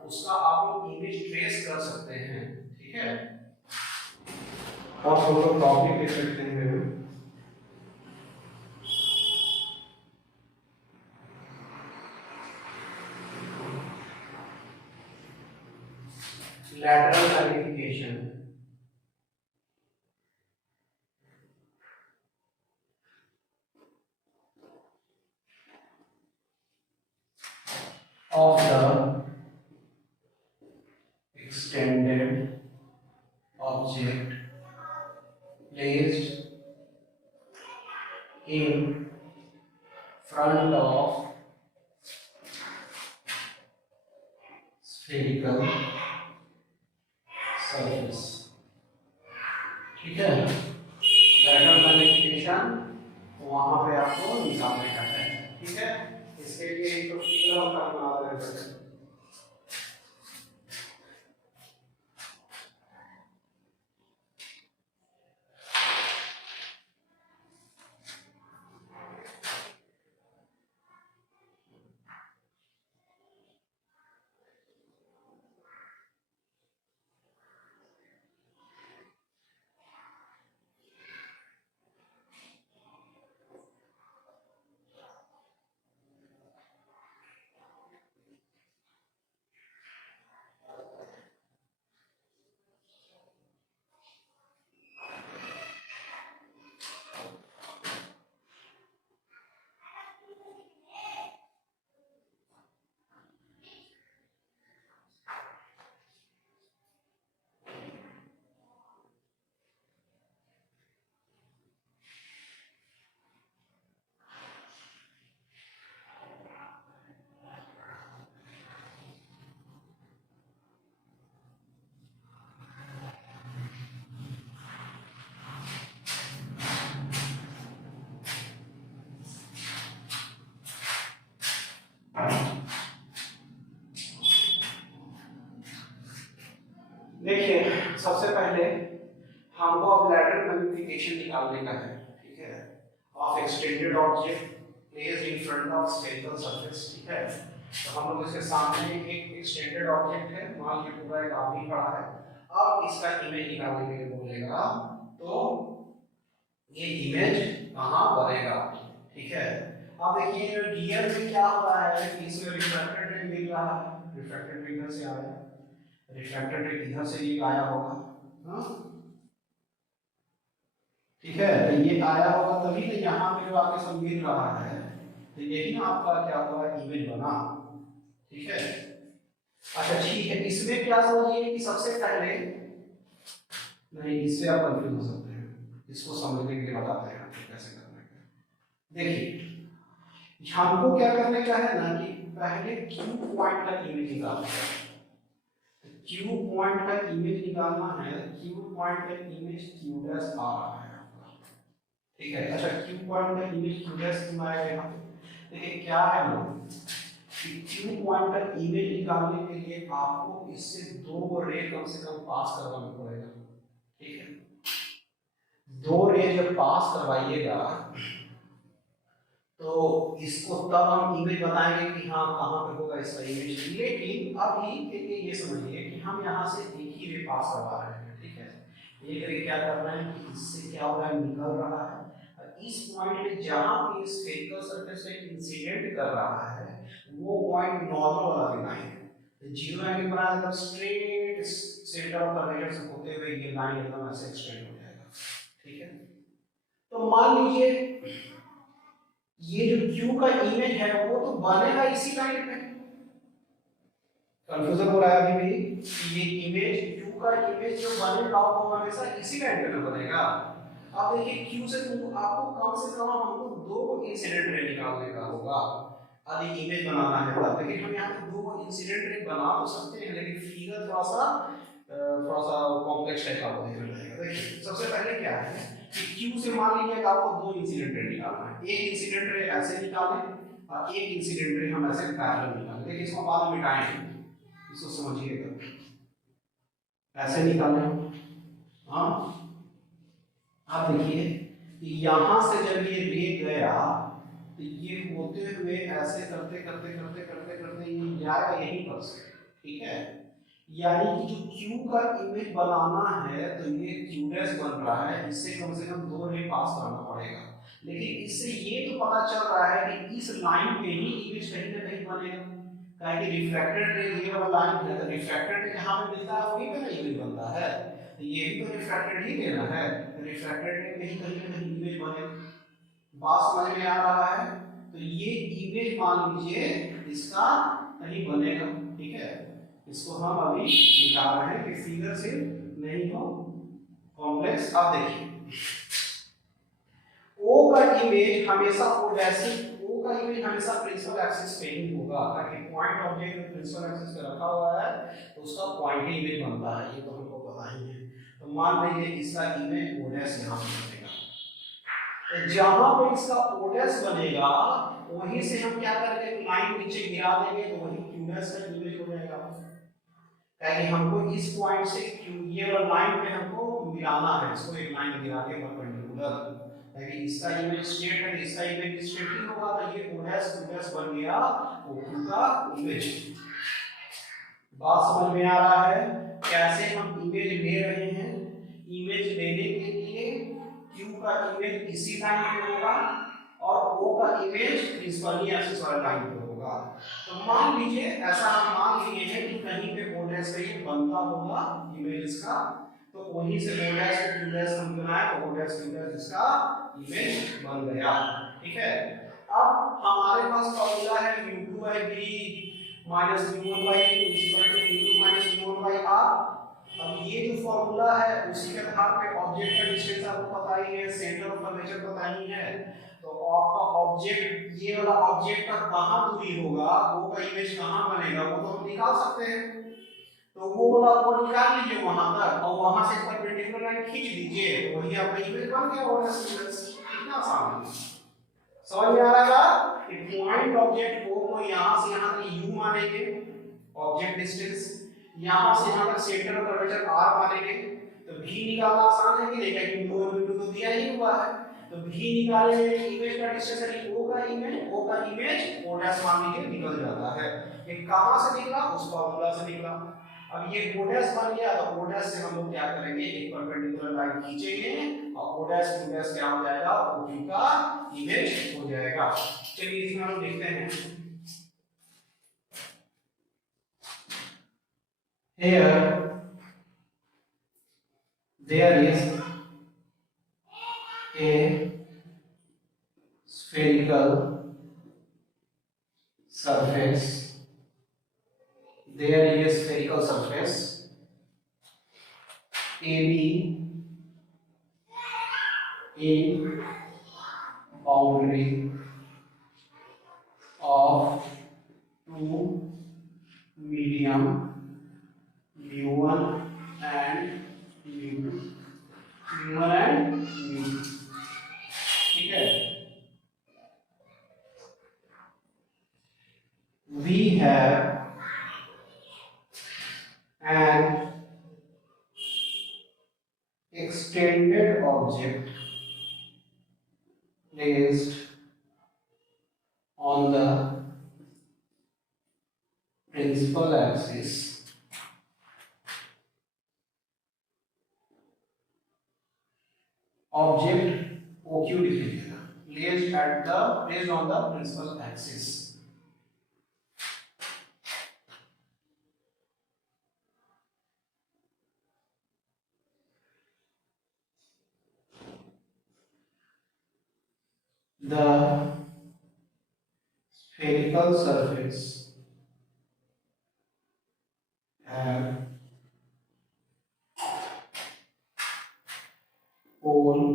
उसका आप लोग इमेज ट्रेस कर सकते हैं। ठीक है, और हम लोग टॉपिक ले सकते हैं lateral magnification of the extended object placed in front of spherical surface। ठीक है, लैटरल मैग्निफिकेशन वहां पे आपको निकालने का है। ठीक है, इसके लिए एक तो फिगर हम बना रहे हैं। देखिए, सबसे पहले हमको अब लैटरल मैग्निफिकेशन निकालने का है। ठीक है, of extended object placed in front of spherical surface. ठीक है, तो हम लोग इसके सामने एक एक्सटेंडेड ऑब्जेक्ट है, मान लीजिए पूरा एक आदमी खड़ा है। अब इसका इमेज निकालने के लिए बोलेगा तो ये इमेज कहां बनेगा। ठीक है, अब देखिए रियल में क्या हो रहा है कि इसमें रिफ्रैक्टेड रे मिल रहा है, रिफ्रैक्टेड रे इधर से आया, रिफ्रैक्टेड रे इधर से ये आया होगा। हाँ, ठीक है, तो ये आया होगा तभी तो यहाँ पे जो आके सब मिल रहा है, तो यही ना आपका क्या हुआ, इमेज बना। ठीक है, अच्छा ठीक है, इसमें क्या समझिए कि सबसे पहले, नहीं इससे आप कंफ्यूज हो सकते हैं, इसको समझने के लिए बताते हैं आपको कैसे करना है। देखिए, हमको क्या करने का है ना कि पहले क्यू पॉइंट का इमेज निकालना है। क्यू पॉइंट का इमेज निकालना है, क्यू पॉइंट का इमेज क्यू डैश आ रहा है आपका। ठीक है, अच्छा क्यू पॉइंट का इमेज क्यू डैश क्यों आएगा यहाँ पे? देखिए क्या है ना कि क्यू पॉइंट का इमेज निकालने के लिए आपको इससे दो रे कम से कम पास करवाना पड़ेगा। ठीक है, दो रे जब पास करवाइएगा तो इसको तब हम इमेज बताएंगे कि हाँ कहाँ पे होगा इसका इमेज। लेकिन अभी के लिए ये समझिए कि हम यहाँ से एक ही रे पास करवा रहे हैं। ठीक है, एक रे क्या कर रहे हैं कि इससे क्या हो रहा है, निकल रहा है, और इस पॉइंट पे जहाँ पे स्फेरिकल सरफेस पे इंसिडेंट कर रहा है वो पॉइंट नॉर्मल वाला लाइन है। तो जीरो एंगल बनाया एकदम स्ट्रेट सेंटर ऑफ कर्वेचर से होते हुए ये लाइन एकदम ऐसे एक्सटेंड हो जाएगा। ठीक है, तो मान लीजिए ये जो Q का इमेज है वो तो बनेगा इसी लाइन पे। कंफ्यूजन हो रहा है अभी भी, ये इमेज Q का इमेज जो बनेगा वो हमेशा इसी लाइन पे बनेगा। अब देखिए Q से आपको कम से कम हमको दो इंसिडेंट रे निकालने का होगा यदि इमेज बनाना है तब। लेकिन हम यहाँ पे दो इंसिडेंट रे बना तो सकते हैं, लेकिन फिगर थोड़ा सा कॉम्प्लेक्स टाइप का हो जाएगा। देखिए सबसे पहले क्या है कि Q से मान लीजिए आपको दो इंसिडेंट रे निकालना है, एक इंसिडेंट रे ऐसे निकालें और एक इंसिडेंट रे हम ऐसे पैरेलल निकालें। देखिए इसको बाद में मिटाएंगे, इसको समझिएगा, ऐसे निकालें। हाँ, आप देखिए यहां से जब ये रे गया तो ये होते हुए ऐसे करते करते करते करते करते ये जाएगा यहीं पर से। ठीक है, यानी कि जो Q का इमेज बनाना है तो ये Q डैश बन रहा है, इससे कम से कम दो रे पास करना पड़ेगा। लेकिन इससे ये तो पता चल रहा है कि इस लाइन पे ही इमेज कहीं ना कहीं बनेगा, क्या कि रिफ्रैक्टेड रे ये वाला लाइन है, तो रिफ्रैक्टेड रे जहां पे मिलता है वहीं पे ना इमेज बनता है, तो ये भी तो रिफ्रैक्टेड ही लेना है, तो रिफ्रैक्टेड रे में ही कहीं ना कहीं इमेज बने। बात समझ में आ रहा है? तो ये इमेज मान लीजिए इसका कहीं बनेगा, ठीक है। इसको हम अभी दिखा रहे हैं कि फिगर से नहीं हो कॉम्प्लेक्स। अब देखिए O का इमेज हमेशा O का इमेज हमेशा प्रिंसिपल एक्सिस पे ही होगा, ताकि पॉइंट ऑब्जेक्ट में प्रिंसिपल एक्सिस पे रखा हुआ है तो उसका पॉइंट ही इमेज बनता है, ये तो हमको पता ही है। तो मान लीजिए इसका इमेज O' यहां पे बनेगा, तो जहां पे इसका O' बनेगा वहीं से हम क्या करेंगे, लाइन नीचे गिरा देंगे तो वही Q' का इमेज हो जाएगा। ताकि हमको इस पॉइंट से Q ये वाला लाइन पे हमको मिलाना है, इसको एक लाइन गिरा के परपेंडिकुलर, ताकि इसका इमेज स्ट्रेट है, इसका इमेज स्ट्रेट ही होगा, तो ये O' बन गया O2 का इमेज। बात समझ में आ रहा है कैसे हम इमेज ले रहे हैं? इमेज लेने के लिए Q का इमेज इसी लाइन पे होगा और O का इमेज प्रिंसिपली एक्सिस वाले लाइन पे होगा। तो मान लीजिए ऐसा हम मान लिए हैं कि कहीं पे O' पे ये बनता होगा इमेज का, तो वहीं से O' को Q' हम बनाए तो O' Q' इसका इमेज बन गया, ठीक है। अब हमारे पास फॉर्मूला है mu2/v minus mu1/u equal to mu2 minus mu1/r। अब ये जो फॉर्मूला है उसी के आधार पे ऑब्जेक्ट का डिस्टेंस आपको पता ही है, सेंटर ऑफ कर्वेचर पता ही है, तो आपका ऑब्जेक्ट ये वाला ऑब्जेक्ट का कहां दूरी होगा, वो का इमेज कहां बनेगा वो तो हम निकाल सकते हैं। तो वो वाला को निकाल लीजिए वहां तक और वहां से परपेंडिकुलर लाइन खींच दीजिए, तो वही आपका इमेज बन गया होगा। कितना आसान है, समझ में आ रहा है कि पॉइंट ऑब्जेक्ट को यहां से यहां तक u मानेंगे ऑब्जेक्ट डिस्टेंस, यहां से यहां तक सेंटर ऑफ कर्वेचर r मानेंगे, तो v निकालना आसान है कि नहीं, क्योंकि v2 तो दिया ही हुआ है, तो v निकालने में इमेज का डिस्टेंस है o का इमेज o' मान लीजिए निकल जाता है। ये कहां से निकला, उस फार्मूला से निकला। अब ये O' बन गया तो O' से हम लोग क्या करेंगे, एक परपेंडिकुलर लाइन खींचेंगे और O' Q' क्या हो जाएगा, OQ का इमेज हो जाएगा। चलिए इसमें हम लिखते हैं here there is a spherical surface, there is a spherical surface AB in boundary of two medium mu1 and mu2, mu1 and mu2, ठीक है। We have an extended object placed on the principal axis object OQ लिखिएगा, placed on the principal axis। The spherical surface have pole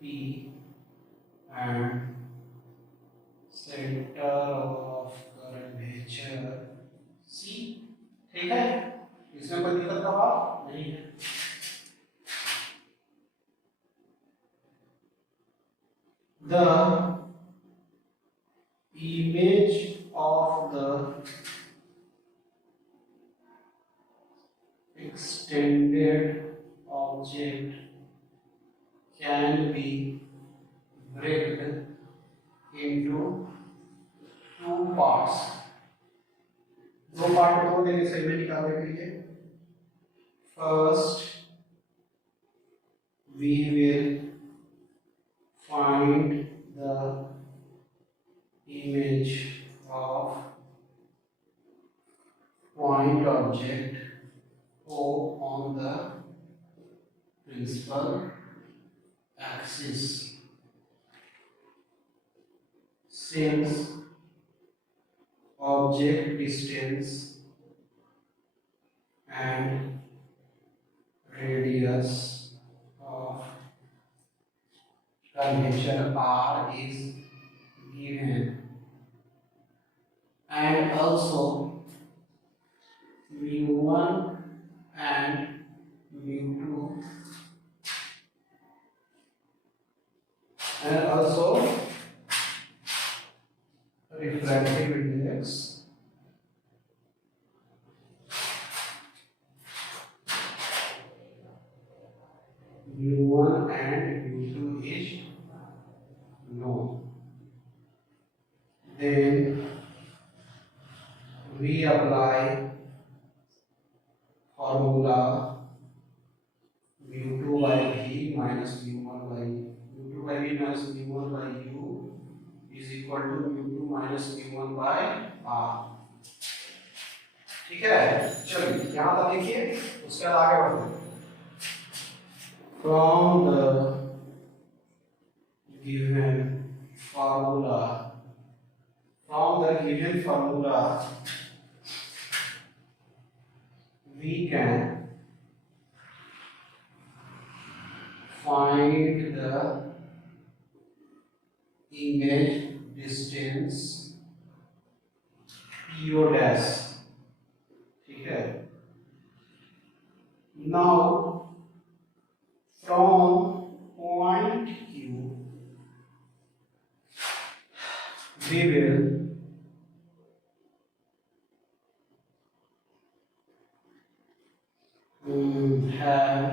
P and center of curvature C, ठीक है। इसमें कोई दिक्कत का बात नहीं है। The image of the extended object can be broken into two parts। दो पार्ट में तोड़ देंगे सही में निकालने के लिए। First we will find the image of point object O on the principal axis. Since object distance and radius of curvature R is given, and also mu1 and mu2, and also refractive index mu1 and mu2 is known. Then we apply formula mu2 by v minus mu1 by mu2 by v minus mu1 by u is equal to mu2 minus mu1 by r. ठीक है, चलिए यहाँ तक देखिए, उसके बाद आगे बढ़ते हैं. From the given formula, we can find the image distance PO dash. ठीक है. Now from point Q we will have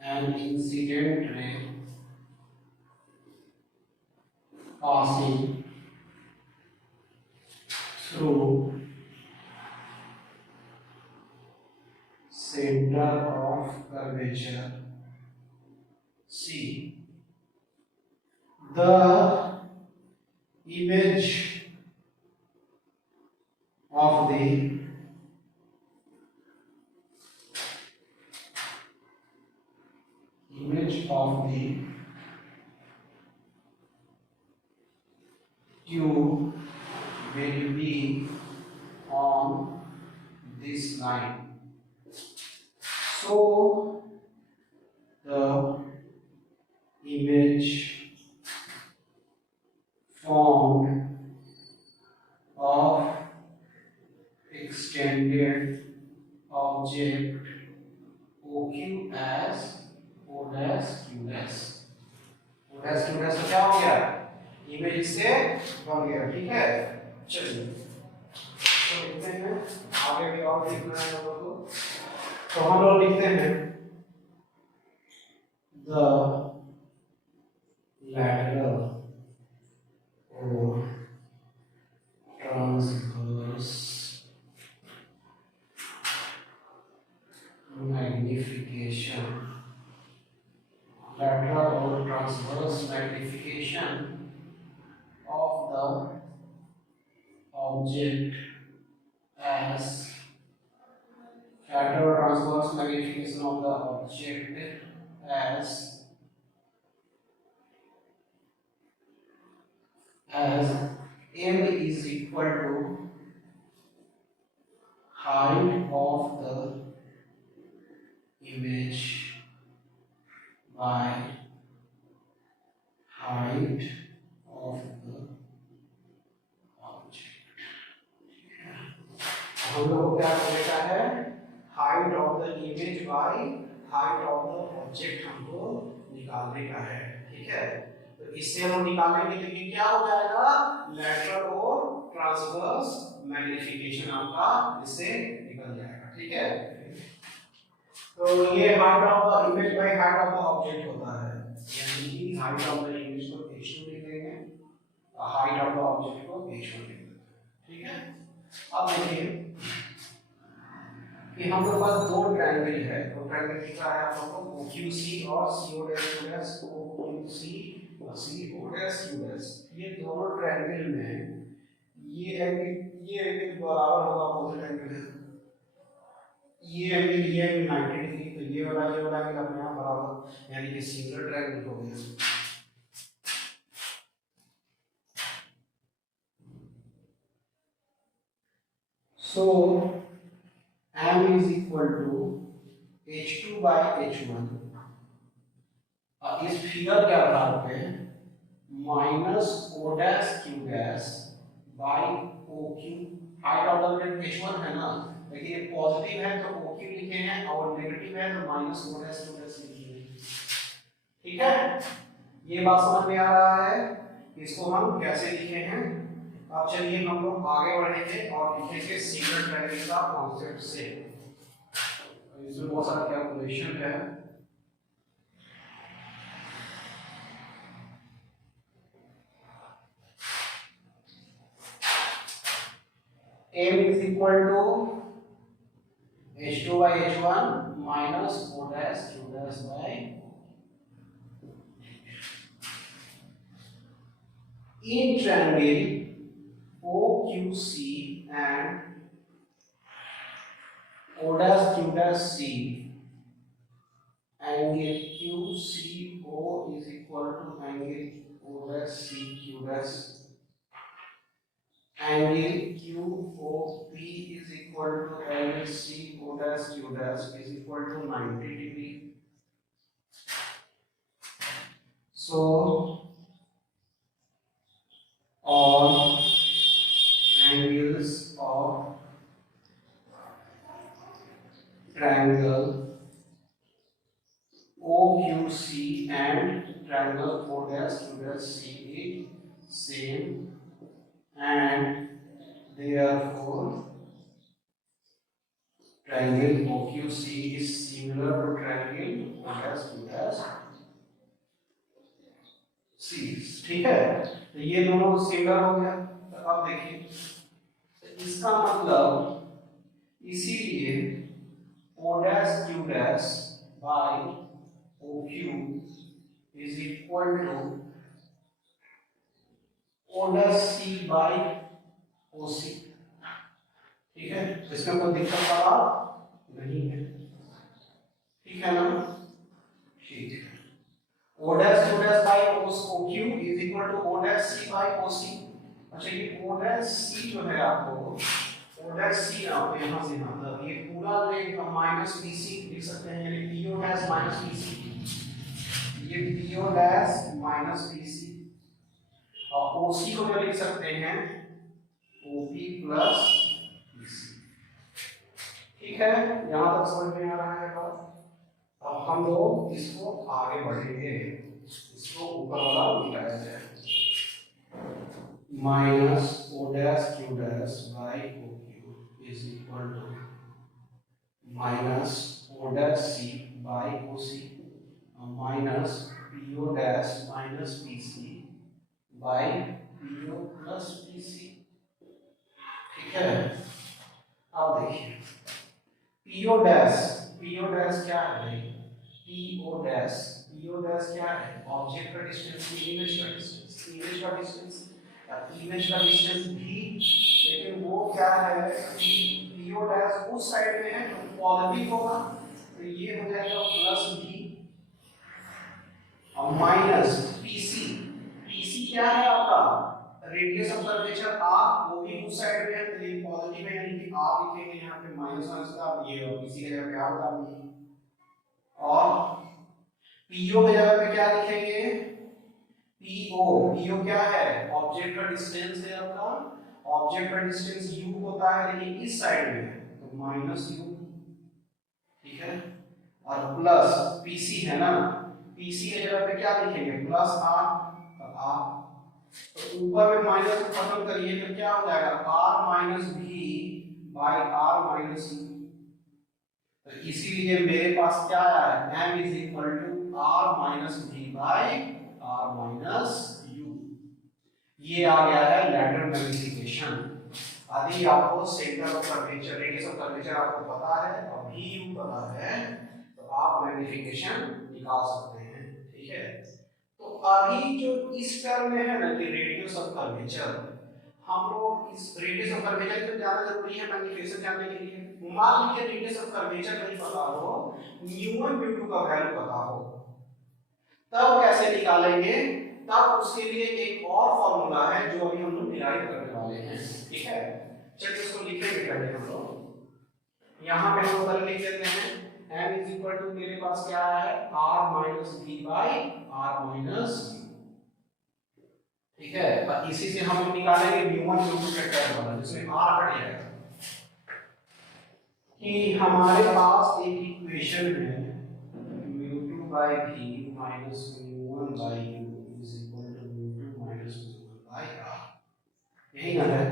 an incident ray passing through center of curvature C. The image of the tube will be on this line. So the image formed of extended object OQ as O dash Q dash. O dash Q dash क्या हो गया? इमेज इससे बन गया. ठीक है, चलिए तो लिखते हैं. आगे भी और लिखना है हम लोग को, तो हम लोग लिखते हैं the lateral or transverse magnification, of the object as lateral transverse magnification of the object as m is equal to height of the image by height of the object. हम लोग को क्या करने का है? Height of the image by height of the object हमको निकालने का है. ठीक है, तो इससे हम निकालेंगे तो ये क्या हो जाएगा? लैटरल और ट्रांसवर्स मैग्निफिकेशन आपका इससे निकल जाएगा. ठीक है, तो ये height of the image by height of the object होता है, यानी कि हाइट ऑफ द इमेज को h2 लिख देंगे और हाइट ऑफ द ऑब्जेक्ट को h1 लिख देंगे. ठीक है, अब देखिए कि हम लोग पास दो ट्रायंगल है. दो ट्रायंगल दिखा है आप लोगों को, OQC और CO'Q', OQC और CO'Q'. ये दोनों ट्रायंगल में ये एंगल बराबर होगा अपोजिट एंगल है, ये एंगल 90 डिग्री, तो ये वाला एंगल अपने आप बराबर, यानी कि सिंगल ट्रायंगल हो गया। So m is equal to h2 by h1। अब इस फिगर के आधार पे minus O dash Q dash by O Q, height of the object h1 है ना, लेकिन ये पॉजिटिव है तो ओ क्यू लिखे हैं और नेगेटिव है तो minus O dash Q dash लिखे हैं। ठीक है, ये बात समझ में आ रहा है, इसको हम कैसे लिखे हैं। अब चलिए हम लोग आगे बढ़ेंगे और लिखेंगे सिंगल ट्रायंगल का कॉन्सेप्ट से। इसमें बहुत सारा कैलकुलेशन है। m is equal to h2 by h1 minus o dash q dash by in triangle OQC and O dash Q dash C, angle QCO is equal to angle O dash CQ dash, angle QOP is equal to angle CO dash Q dash is equal to 90 degree. So all angles of triangle OQC and triangle O dash Q dash C is same, and therefore triangle OQC is similar to triangle O dash Q dash C। ठीक है, तो ये दोनों सिमिलर हो गया। तो अब देखिए इसका मतलब इसीलिए O dash Q dash by OQ is equal to O dash C by OC। ठीक है, इसमें कोई दिक्कत वाला नहीं है, ठीक है ना। ठीक है, O dash Q dash by OQ is equal to O dash C by OC। अच्छा ये O dash C जो है आपको O dash C आप यहाँ से मतलब ये पूरा ले माइनस BC लिख सकते हैं, यानी PO dash माइनस BC, ये PO dash माइनस BC, और OC को जो लिख सकते हैं OP प्लस BC। ठीक है, यहाँ तक समझ में आ रहा है बात। अब हम लोग इसको आगे बढ़ेंगे, इसको ऊपर वाला मिटाया जाए, minus O dash Q dash by O Q is equal to minus O dash C by O C minus P O dash minus P C by P O plus P C. ठीक है, अब देखिए पीओ डैश क्या है भाई, पीओ डैश क्या है, ऑब्जेक्ट का डिस्टेंस, इमेज का डिस्टेंस भी, लेकिन वो क्या है कि पीओ डैश उस साइड में है तो पॉजिटिव होगा, तो ये हो जाएगा प्लस बी और माइनस पीसी क्या है आपका रेडियस ऑफ कर्वेचर आर, वो भी उस साइड में है तो ये पॉजिटिव है, यानी कि आर लिखेंगे यहाँ पे माइनस का, ये पीसी की जगह पे आर डाल दिए, और पीओ की जगह पे क्या लिखेंगे, पीओ क्या है, ऑब्जेक्ट का डिस्टेंस है आपका, ऑब्जेक्ट का डिस्टेंस u होता है लेकिन इस साइड में है तो माइनस u। ठीक है, और प्लस पीसी है ना, पीसी की जगह पे क्या लिखेंगे प्लस आर, तो ऊपर में माइनस को खत्म करिए तो क्या हो जाएगा r minus v by r minus u। तो इसीलिए मेरे पास क्या आया है m is equal to r minus v by r minus u। ये आ गया है लैटरल मैग्नीफिकेशन। यदि आपको centre of curvature, radius of curvature आपको पता है और भी u पता है तो आप मैग्नीफिकेशन निकाल सकते हैं। ठीक है, तो अभी जो इस टर्म में है ना कि रेडियस ऑफ कर्वेचर, हम लोग इस रेडियस ऑफ कर्वेचर तो ज्यादा जरूरी है मैग्नीफिकेशन जानने के लिए। मान लीजिए रेडियस ऑफ कर्वेचर नहीं पता हो, म्यू1 म्यू2 का वैल्यू पता हो, तब कैसे निकालेंगे? तब उसके लिए एक और फॉर्मूला है जो अभी हम लोग डिराइव करने वाले हैं, ठीक है। चलिए इसको लिखेंगे पहले हम लोग। यहाँ पे हम पहले लिख देते हैं m इज इक्वल टू, मेरे पास क्या है, r minus v by r minus u, ठीक है। और इसी से हम लोग निकालेंगे म्यू1 म्यू2 के टर्म वाला, जिसमें r हट जाएगा। कि हमारे पास एक इक्वेशन है mu two by v minus mu one by u is equal to mu two minus mu one by r, यही ना है।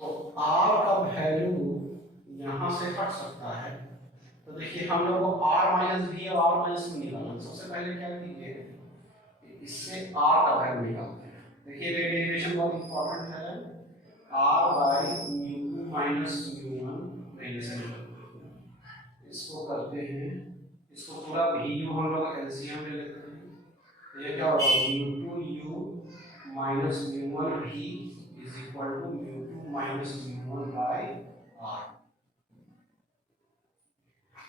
तो r का वैल्यू यहाँ से हट सकता है, तो देखिए हम लोग को r माइनस v और r माइनस u निकालना है। सबसे पहले क्या कीजिए, इससे r का वैल्यू निकालते हैं। देखिए डेरिवेशन बहुत इंपॉर्टेंट है, r बाई म्यू2 माइनस म्यू1 माइनस, इसको करते हैं, इसको पूरा vu हम लोग एलसीएम ले लेते हैं। ये क्या होगा, mu two u minus mu one v is equal to mu two minus mu one by r।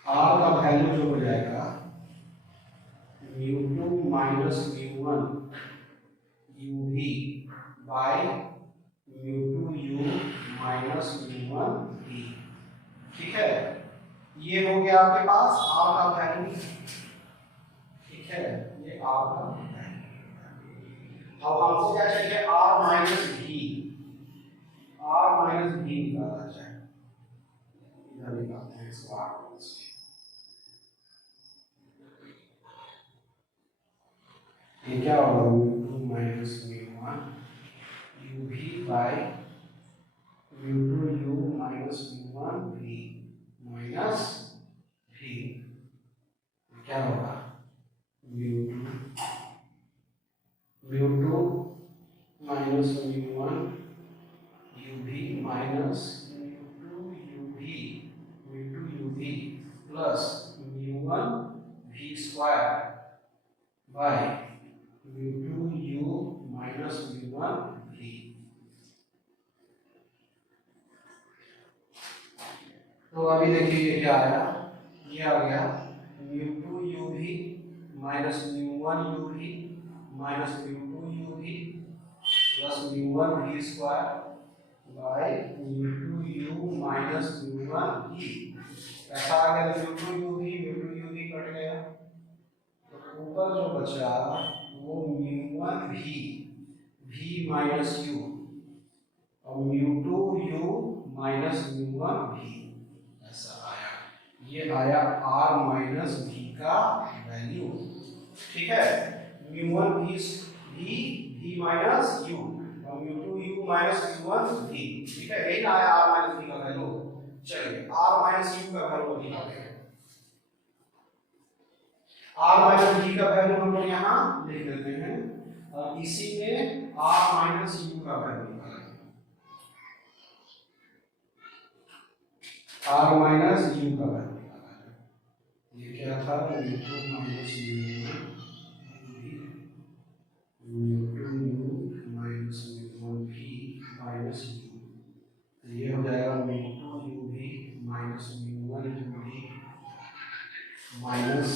r का वैल्यू जो हो जाएगा mu two minus mu one uv by mu two u minus mu one v, ठीक है। ये हो गया आपके पास r का वैल्यू, ठीक है, ये r का वैल्यू। अब हमको क्या चाहिए, r minus v, r minus v निकालना चाहिए। इधर निकालते हैं इसको, r माइनस v, ये क्या होगा, mu two minus mu one uv by mu two u minus mu one v minus v, क्या होगा, mu two minus mu one uv minus mu two uv plus mu one v square by mu two u minus mu one v। तो अभी देखिए ये क्या आया, ये आ गया mu two uv minus mu one uv minus mu two uv plus mu one v square by mu two u minus mu one v। ऐसा आ गया, म्यू2 uv कट गया, तो ऊपर जो बचा वो म्यू1 v माइनस u और म्यू2u माइनस म्यू1 v, ऐसा आया। ये आया r माइनस v का वैल्यू, ठीक है। म्यू1 v माइनस u और म्यू2u माइनस म्यू1 v, ठीक है, यही आया r माइनस v का वैल्यू। चलिए r माइनस u का वैल्यू निकालते हैं। r माइनस v का वैल्यू हम लोग यहाँ लिख देते हैं और इसी में r माइनस u का वैल्यू निकालेंगे। r माइनस u का वैल्यू निकालना है, ये क्या था, mu two minus mu two u minus mu one v minus u, तो ये हो जाएगा mu two uv minus mu one uv minus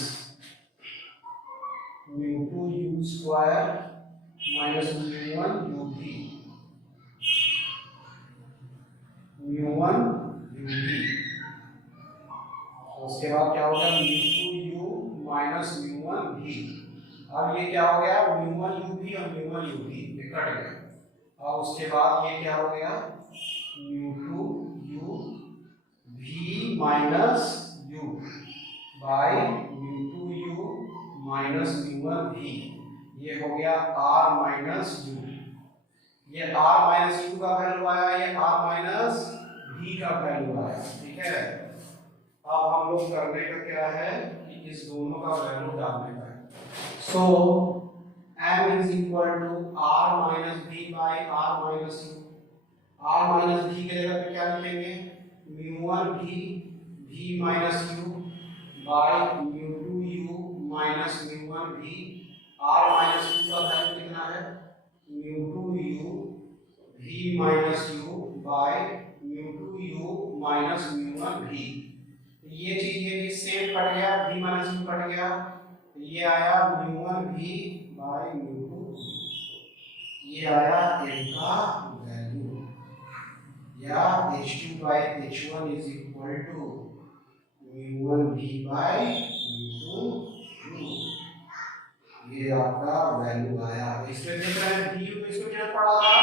mu two u square minus mu one uv mu one uv, उसके बाद क्या हो गया, म्यू2u माइनस म्यू1 v। अब ये क्या हो गया, म्यू1 uv और म्यू1 uv ये कट गया। और उसके बाद ये क्या हो गया, mu two u v minus u by mu two u minus mu one v, ये हो गया r माइनस u। ये r माइनस u का वैल्यू आया, ये r माइनस v का वैल्यू आया, ठीक है। अब हम लोग करने का क्या है कि इस दोनों का वैल्यू डालने का है। So m is equal to r minus v by r minus u। r minus v के जगह पे क्या लिखेंगे, mu one v minus u by mu two u minus mu one v। r minus u का वैल्यू कितना है, mu two u minus u by μ2u minus μ1 v। ये चीज ये सेम कट गया, v माइनस u कट गया, ये आया μ1 v बाय μ2, ये आया इनका वैल्यू, या h2 by h1 is equal to μ1 v by μ2 u। ये आपका वैल्यू आया। इसमें देख रहे हैं du को इसको क्या पड़ा था,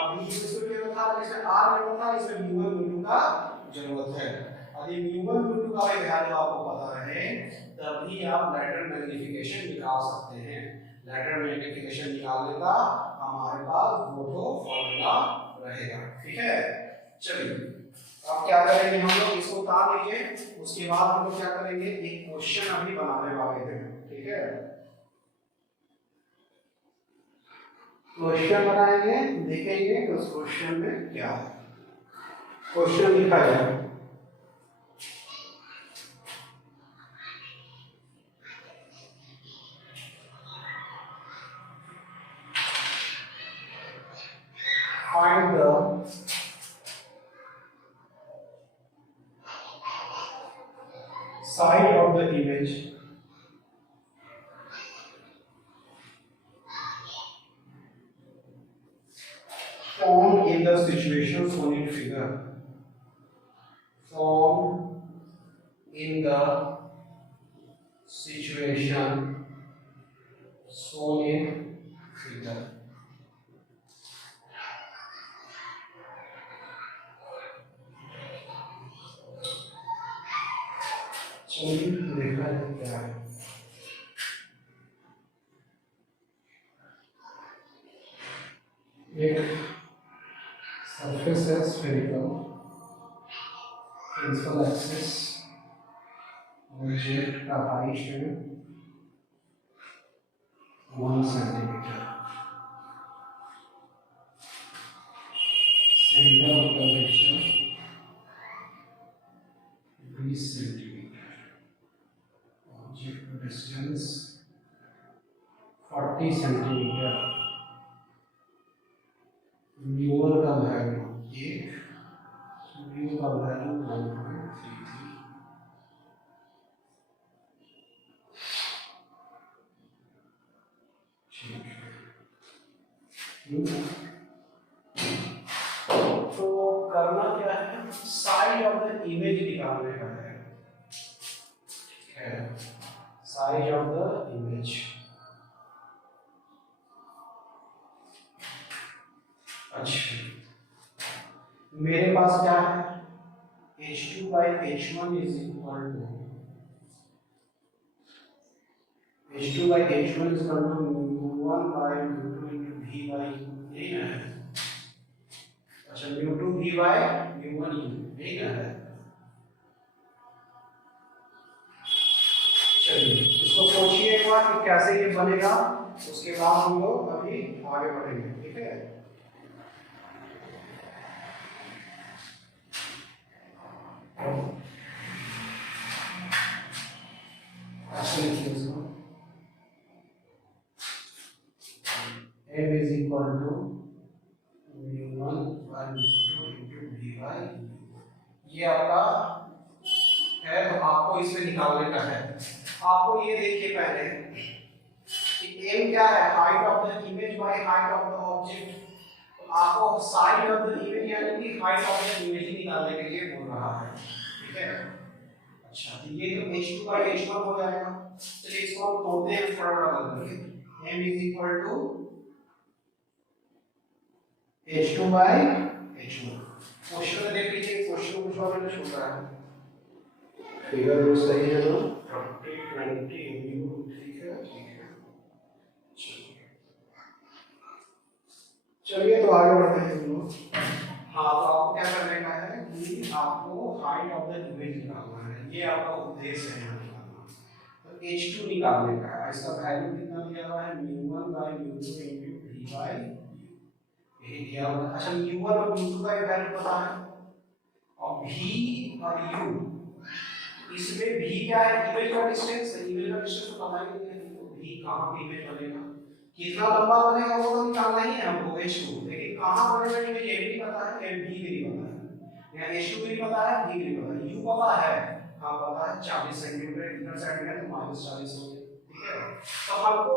अब du इसको क्या था, इसमें r जरूरत था, इसमें μ1 μ2 का जरूरत है। यदि μ1 μ2 का वैल्यू आपको पता रहे तभी आप लैटरल मैग्नीफिकेशन निकाल सकते हैं। लैटरल मैग्नीफिकेशन निकालने का हमारे पास दो फॉर्मूला रहेगा, ठीक है। चलिए अब क्या करेंगे हम लोग, इसको उतार लीजिए, उसके बाद हम लोग क्या करेंगे, एक क्वेश्चन अभी बनाने वाले थे, ठीक है। क्वेश्चन बनाएंगे, देखेंगे कि उस क्वेश्चन में क्या है। क्वेश्चन लिखा जाए, find the side of the image formed in the situation shown in figure, formed in the situation shown in figure। चलिए देखा जाए क्या है। एक सरफेस है स्फेरिकल, प्रिंसिपल एक्सिस ऑब्जेक्ट का हाइट है 1 centimetre, centre of curvature 20 centimetre, object distance 40 centimetre, mu one का वैल्यू 1, म्यू का वैल्यू 1.33। ठीक है, तो करना क्या है, साइज ऑफ द इमेज निकालने का है, साइज ऑफ द इमेज। अच्छा, मेरे पास क्या है, h2 by h1 is equal to h2 by h1 is equal to μ1 by μ2 into v by u, यही ना है। अच्छा, μ2 v by μ1 u, यही ना है। चलिए इसको सोचिए एक बार कि कैसे ये बनेगा, उसके बाद हम लोग अभी आगे बढ़ेंगे, ठीक है। M is equal to μ1 by μ2 into v by u। ये आपका है, तो आपको इसमें निकालने का है। आपको ये देखिए पहले कि m क्या है, height of the image by height of the object. तो आपको साइड ऑफ द इमेज यानी कि हाइट ऑफ द इमेज ही निकालने के लिए बोल रहा है, ठीक है। अच्छा, तो ये तो h2 by h1 हो जाएगा। चलिए इसको हम तोड़ते हैं, थोड़ा बड़ा बदल देंगे। m is equal to h2 by h1। Question में देख लीजिए, क्वेश्चन कुछ और मैंने छोड़ रहा है, फिगर जो सही है ना 20 mu, ठीक है, ठीक है। चलिए तो आगे बढ़ते हैं हम लोग। हाँ, तो आपको क्या करने का है कि आपको हाइट ऑफ द इमेज निकालना है, ये आपका उद्देश्य है निकालना। तो h2 निकालने का है, इसका वैल्यू कितना दिया हुआ है, μ1 by μ2 into v by u, यही दिया हुआ है। अच्छा, μ1 और μ2 का वैल्यू पता है, और v और u, इसमें v क्या है, इमेज का डिस्टेंस है, इमेज का डिस्टेंस तो पता ही नहीं है, तो v कहां पे इमेज बनेगा, कितना लंबा बनेगा वो तो निकालना ही है हमको h2, लेकिन कहाँ बनेगा मुझे ये भी नहीं पता है, ये भी नहीं पता है, यहाँ H2 भी नहीं पता है, भी नहीं पता है, U पता है, हाँ पता है 40 सेंटीमीटर इधर साइड में तो -40 हो गया, ठीक है। तो हमको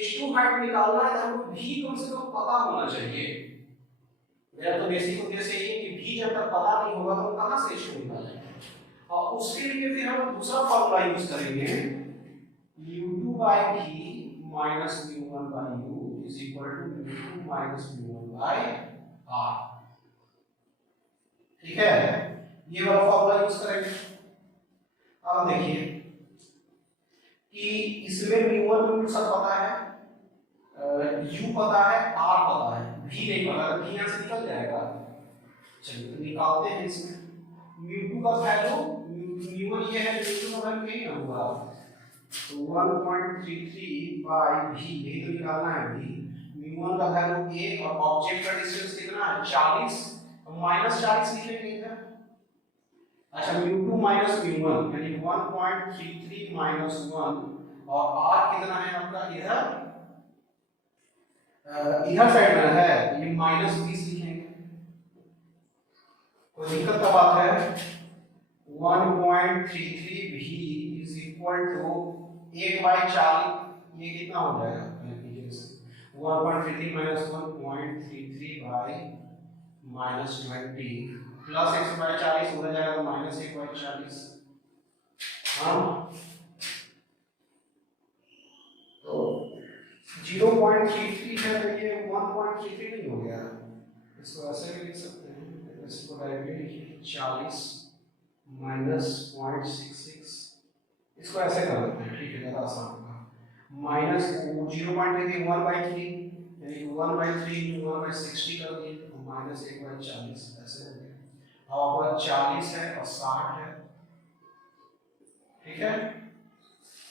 H2 हाइट निकालना है तो हमको V कम से कम पता होना चाहिए। मेरा तो बेसिक उद्देश्य यही है कि V जब तक पता नहीं होगा तो हम कहाँ से H2 निकालेंगे, और उसके लिए फिर हम दूसरा फॉर्मूला यूज करेंगे, U2 by V minus mu1 by U is equal to mu2 minus mu1 by R, ठीक है, ये वाला फॉर्मूला यूज करेंगे। अब देखिए कि इसमें mu1 mu2 सब पता है, U पता है, R पता है, V नहीं पता, तो V यहाँ से निकल जाएगा। चलिए तो निकालते हैं इसमें, mu2 का वैल्यू, mu1 ये है, mu2 का वैल्यू यही होगा, तो 1.33 by V, यही तो निकालना है V, mu1 का वैल्यू 1 और ऑब्जेक्ट का डिस्टेंस कितना है 40, तो -40 लिखेंगे इधर। अच्छा mu2 minus mu1 यानी 1.33 minus 1 और R कितना है आपका इधर, इधर साइड में है, ये -20 लिखेंगे, कोई दिक्कत का बात है। 1.33 V is equal to 1/40, ये कितना हो जाएगा 1.33 minus 1.33 by -20 प्लस 1/40 हो जाएगा -1/40, हाँ तो 0.33 है तो ये 1.33 नहीं हो गया, इसको ऐसे भी लिख सकते हैं, इसको डायरेक्टली लिखिए 40 माइनस 0.66, इसको ऐसे कर लेते हैं, ठीक है ज़्यादा आसान होगा, माइनस 0.33 1/3 यानी 1/3 into 1/60 कर दिए तो -1/40 ऐसे हो गया। अब आपका 40 है और 60 है, ठीक है,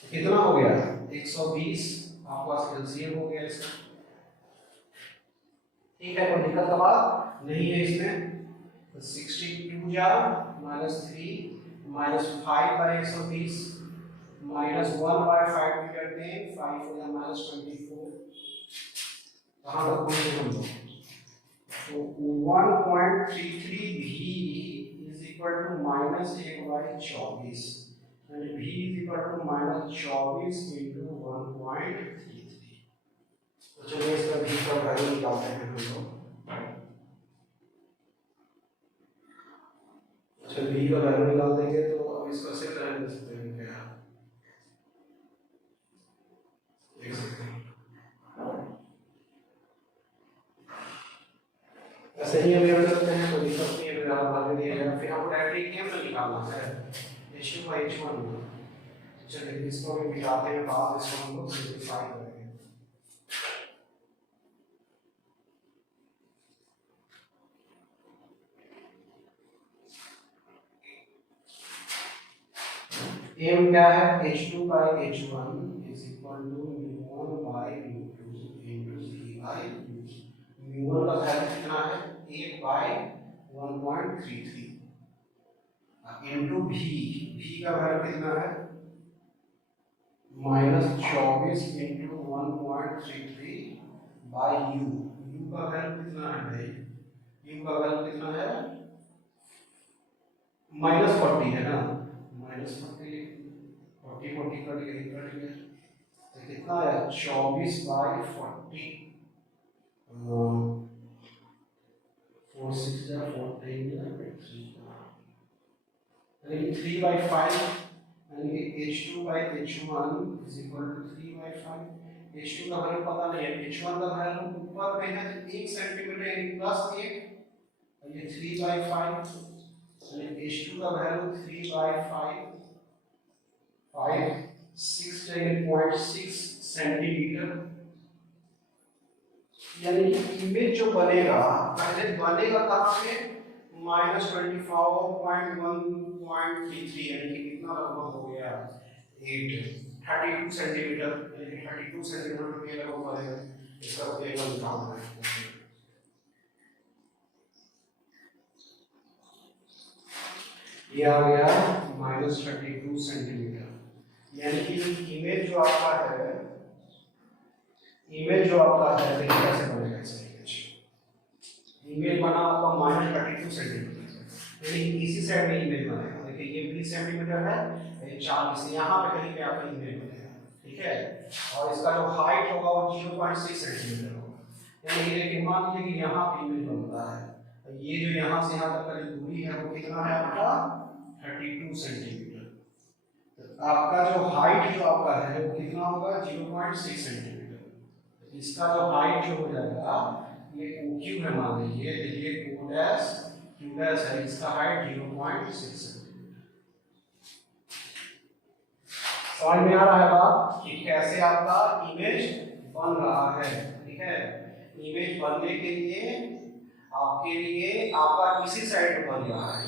तो कितना हो गया 120, आपके पास एलसीएम हो गया इसका, ठीक है, कोई दिक्कत का बात नहीं है इसमें। तो 62 जा -3 -5/120 -1/5 भी करते हैं, 5 हो गया -24, कहाँ तक पहुंचे हम लोग, तो 1.33 V is equal to -1/24 यानी V is equal to -24 into 1.33, तो चलिए इसका V का वैल्यू निकालते हैं हम लोग। अच्छा V का वैल्यू निकाल देंगे तो अब इसको ऐसे तरह लिख सकते हैं, क्या देख सकते हैं, ऐसे ही हम ले सकते हैं, तो दिक्कत नहीं है, फिर आप आगे दिया जाएगा, फिर हमको डायरेक्टली केम से निकालना है H2 by H1, चलिए इसको भी मिटाते हैं, बाद इसको हम लोग सिंपलीफाई करेंगे। M क्या है H2 by H1 is equal to mu1 by mu2 into V by U, mu1 का वैल्यू कितना है 1/1.33 into V, V का वैल्यू कितना है -24 into 1.33 by U, U का वैल्यू कितना है भाई, U का वैल्यू कितना है -40 है ना, -40 40 कट गया तो कितना है 24/40, 4 6 जा 14 यानी 3/5 यानी कि H2 by H1 is equal to 3/5, H2 का वैल्यू पता नहीं है, H1 का वैल्यू ऊपर में है 1 सेंटीमीटर यानी +1 और ये 3/5 यानी H2 का वैल्यू 3/5 6.6 सेंटीमीटर, यानी कि इमेज जो बनेगा पहले बनेगा कहाँ पे -24.1.33 यानी कि कितना लगभग हो गया 32 सेंटीमीटर, यानी कि 32 सेंटीमीटर में लगभग बनेगा, इसका टेबल निकालना है। ये आ गया -32 सेंटीमीटर, यानी कि इमेज जो आपका है, इमेज जो आपका है देखिए कैसे बनेगा इसका इमेज, इमेज बना आपका -32 सेंटीमीटर, यानी इसी साइड में इमेज बनेगा। देखिए ये 20 सेंटीमीटर है, ये 40, यहाँ पे कहीं पे आपका इमेज बनेगा, ठीक है। और इसका जो हाइट होगा वो 0.6 सेंटीमीटर होगा, यानी ये देखिए मान लीजिए कि यहाँ पे इमेज बनता है, ये जो यहाँ से यहाँ तक का जो दूरी है वो कितना है आपका 32 सेंटीमीटर। तो आपका जो हाइट जो आपका है वो कितना होगा 0.6 सेंटीमीटर। इसका जो हाइट जो हो जाएगा ये OQ है मान लीजिए, तो ये O डैश Q डैश है, इसका हाइट 0.6 सेंटीमीटर। समझ में आ रहा है बात कि कैसे आपका इमेज बन रहा है, ठीक है। इमेज बनने के लिए आपके लिए आपका इसी साइड बन रहा है,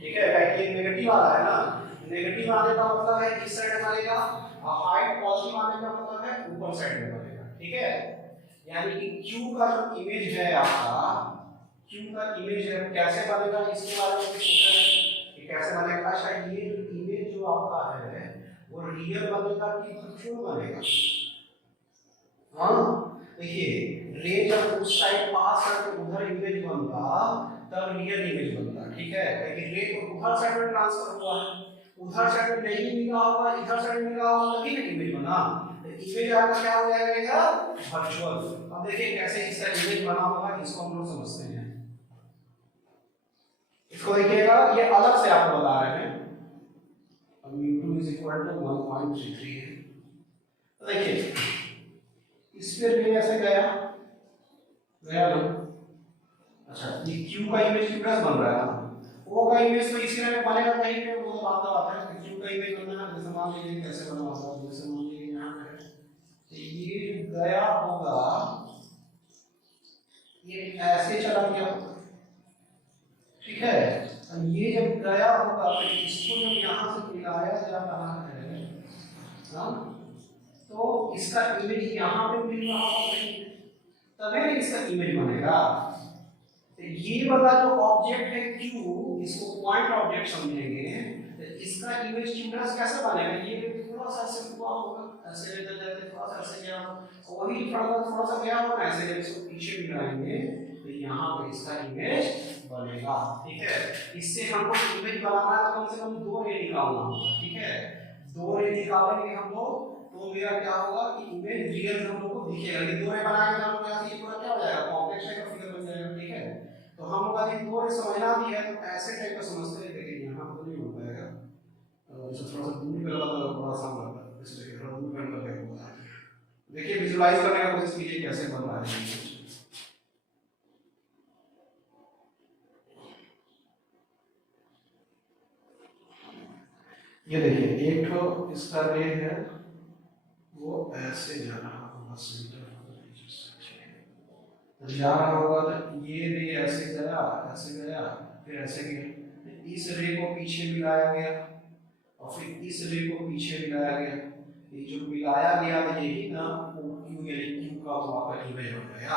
ठीक है। ये नेगेटिव आ रहा है ना, नेगेटिव आने का मतलब है इस साइड बनेगा, और हाइट पॉजिटिव आने का मतलब है ऊपर साइड में बनेगा, ठीक है। यानी कि Q का जो इमेज है आपका, Q का इमेज है कैसे बनेगा, इसके बारे में सोचा है कि कैसे बनेगा। अच्छा ये इमेज जो आपका है वो रियल बनेगा कि वर्चुअल बनेगा? हाँ देखिए रे जब उस साइड पास करके उधर इमेज बनता तब रियल इमेज बनता, ठीक है। लेकिन रे तो उधर साइड में ट्रांसफर हुआ है, उधर साइड में नहीं मिला होगा, इधर साइड मिला होगा तभी ना इमेज बना। इमेज आपका क्या हो जाएगा वर्चुअल। अब देखिए कैसे इसका इमेज बना होगा, इसको हम लोग समझते हैं। इसको देखिएगा, ये अलग से आपको बता रहे हैं। अब mu2 = 1.33 है। तो देखिए इस पे रे ऐसे गया ना। अच्छा ये Q का इमेज Q बन रहा है ना, O का इमेज तो इसी में बनेगा कहीं पे, वो बात का बात है। Q का इमेज बनना है, जैसे मान लीजिए कैसे बना होगा, जैसे मान लीजिए यहाँ पे ये गया होगा, ये ऐसे चला गया, ठीक है। अब ये जब गया होगा तो इसको जब यहाँ से मिलाया जा रहा है ना, तो इसका इमेज यहाँ पे मिल रहा होगा, तभी इसका इमेज बनेगा। तो ये वाला जो ऑब्जेक्ट है Q, इसको पॉइंट ऑब्जेक्ट समझेंगे, तो इसका इमेज Q' कैसे बनेगा? ये थोड़ा सा ऐसे हुआ होगा, ऐसे लेते जाते थोड़ा सा ऐसे गया, वही थोड़ा सा गया होगा, ऐसे जब इसको पीछे मिलाएंगे तो यहाँ पे इसका इमेज बनेगा, ठीक है। इससे हमको इमेज बनाना है तो कम से कम 2 रे निकालना होगा, ठीक है। 2 रे निकालेंगे हम लोग तो मेरा क्या होगा कि इमेज रियल हम लोग को दिखेगा। ये 2 रे बनाएंगे हम लोग, ये पूरा क्या हो जाएगा कॉम्प्लेक्स टाइप का फिगर बन जाएगा, ठीक है। तो हम लोग अभी 2 रे समझना भी है तो ऐसे टाइप का समझते हैं, लेकिन यहाँ पर नहीं हो पाएगा। तो थोड़ा सा दूर पे लगा तो बड़ा आसान लगता है, इसलिए थोड़ा दूर पे करके होगा। देखिए विजुलाइज करने का कोशिश कीजिए कैसे बन रहा है। ये देखिए एक तो इसका रे है वो ऐसे जा रहा होगा, सेंटर जा रहा होगा, तो ये रे ऐसे गया, फिर ऐसे गया, इस रे को पीछे मिलाया गया और फिर इस रे को पीछे मिलाया गया। ये जो मिलाया गया यही ना OQ यानी Q का वहां पर इमेज हो गया।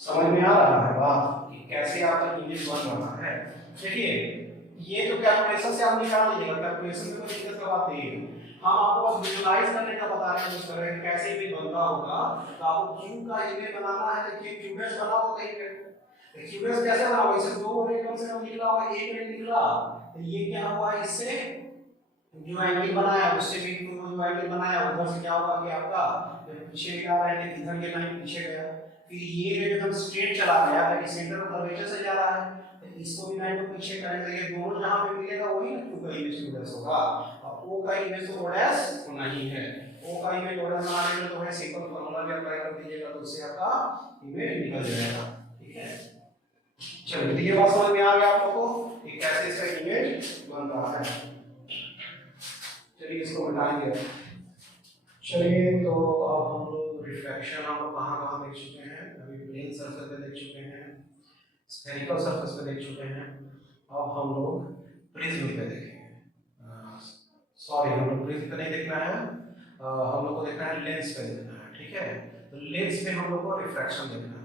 समझ में आ रहा है बात कि कैसे आपका इमेज बन रहा है? देखिए ये तो कैलकुलेशन से आप निकाल लीजिएगा, कैलकुलेशन में कोई दिक्कत का बात नहीं है। हम आपको बस विजुलाइज करने का बता रहे हैं, उस तरह के कैसे इमेज बनता होगा। तो आपको Q का इमेज बनाना है, देखिए Q' बना हो कहीं पे, Q' कैसे बना होगा? इसे 2 रे कम से कम निकला होगा, 1 रे निकला, तो ये क्या हुआ, इससे जो एंगल बनाया उससे भी जो एंगल बनाया उधर से क्या होगा कि आपका पीछे जा रहा है, इधर ये लाइन पीछे गया, फिर ये रे एकदम स्ट्रेट चला गया, लेकिन सेंटर ऑफ कर्वेचर से जा रहा है, तो इसको भी लाइन को पीछे करेंगे, ये दोनों जहां पे मिलेगा वही ना Q का इमेज Q' होगा। अब O का इमेज तो O' होना ही है, O का इमेज O' बनाने में तो है सिंपल फार्मूला भी अप्लाई कर दीजिएगा तो उससे आपका इमेज निकल जाएगा, ठीक है। चलिए ये बात समझ में आ गया आप लोगों को कि कैसे इसका इमेज बन रहा है। चलिए इसको मिटाएंगे। चलिए तो अब हम लोग रिफ्लेक्शन हम लोग कहाँ देख चुके हैं, अभी प्लेन सरफेस पे देख चुके हैं, स्फेरिकल सरफेस पे देख चुके हैं, अब हम लोग प्रिज्म पे देखेंगे। सॉरी हम लोग प्रिज्म पे नहीं देखना है, हम लोग को देखना है लेंस पे देखना है, ठीक है। तो लेंस पे हम लोग को रिफ्रैक्शन देखना है,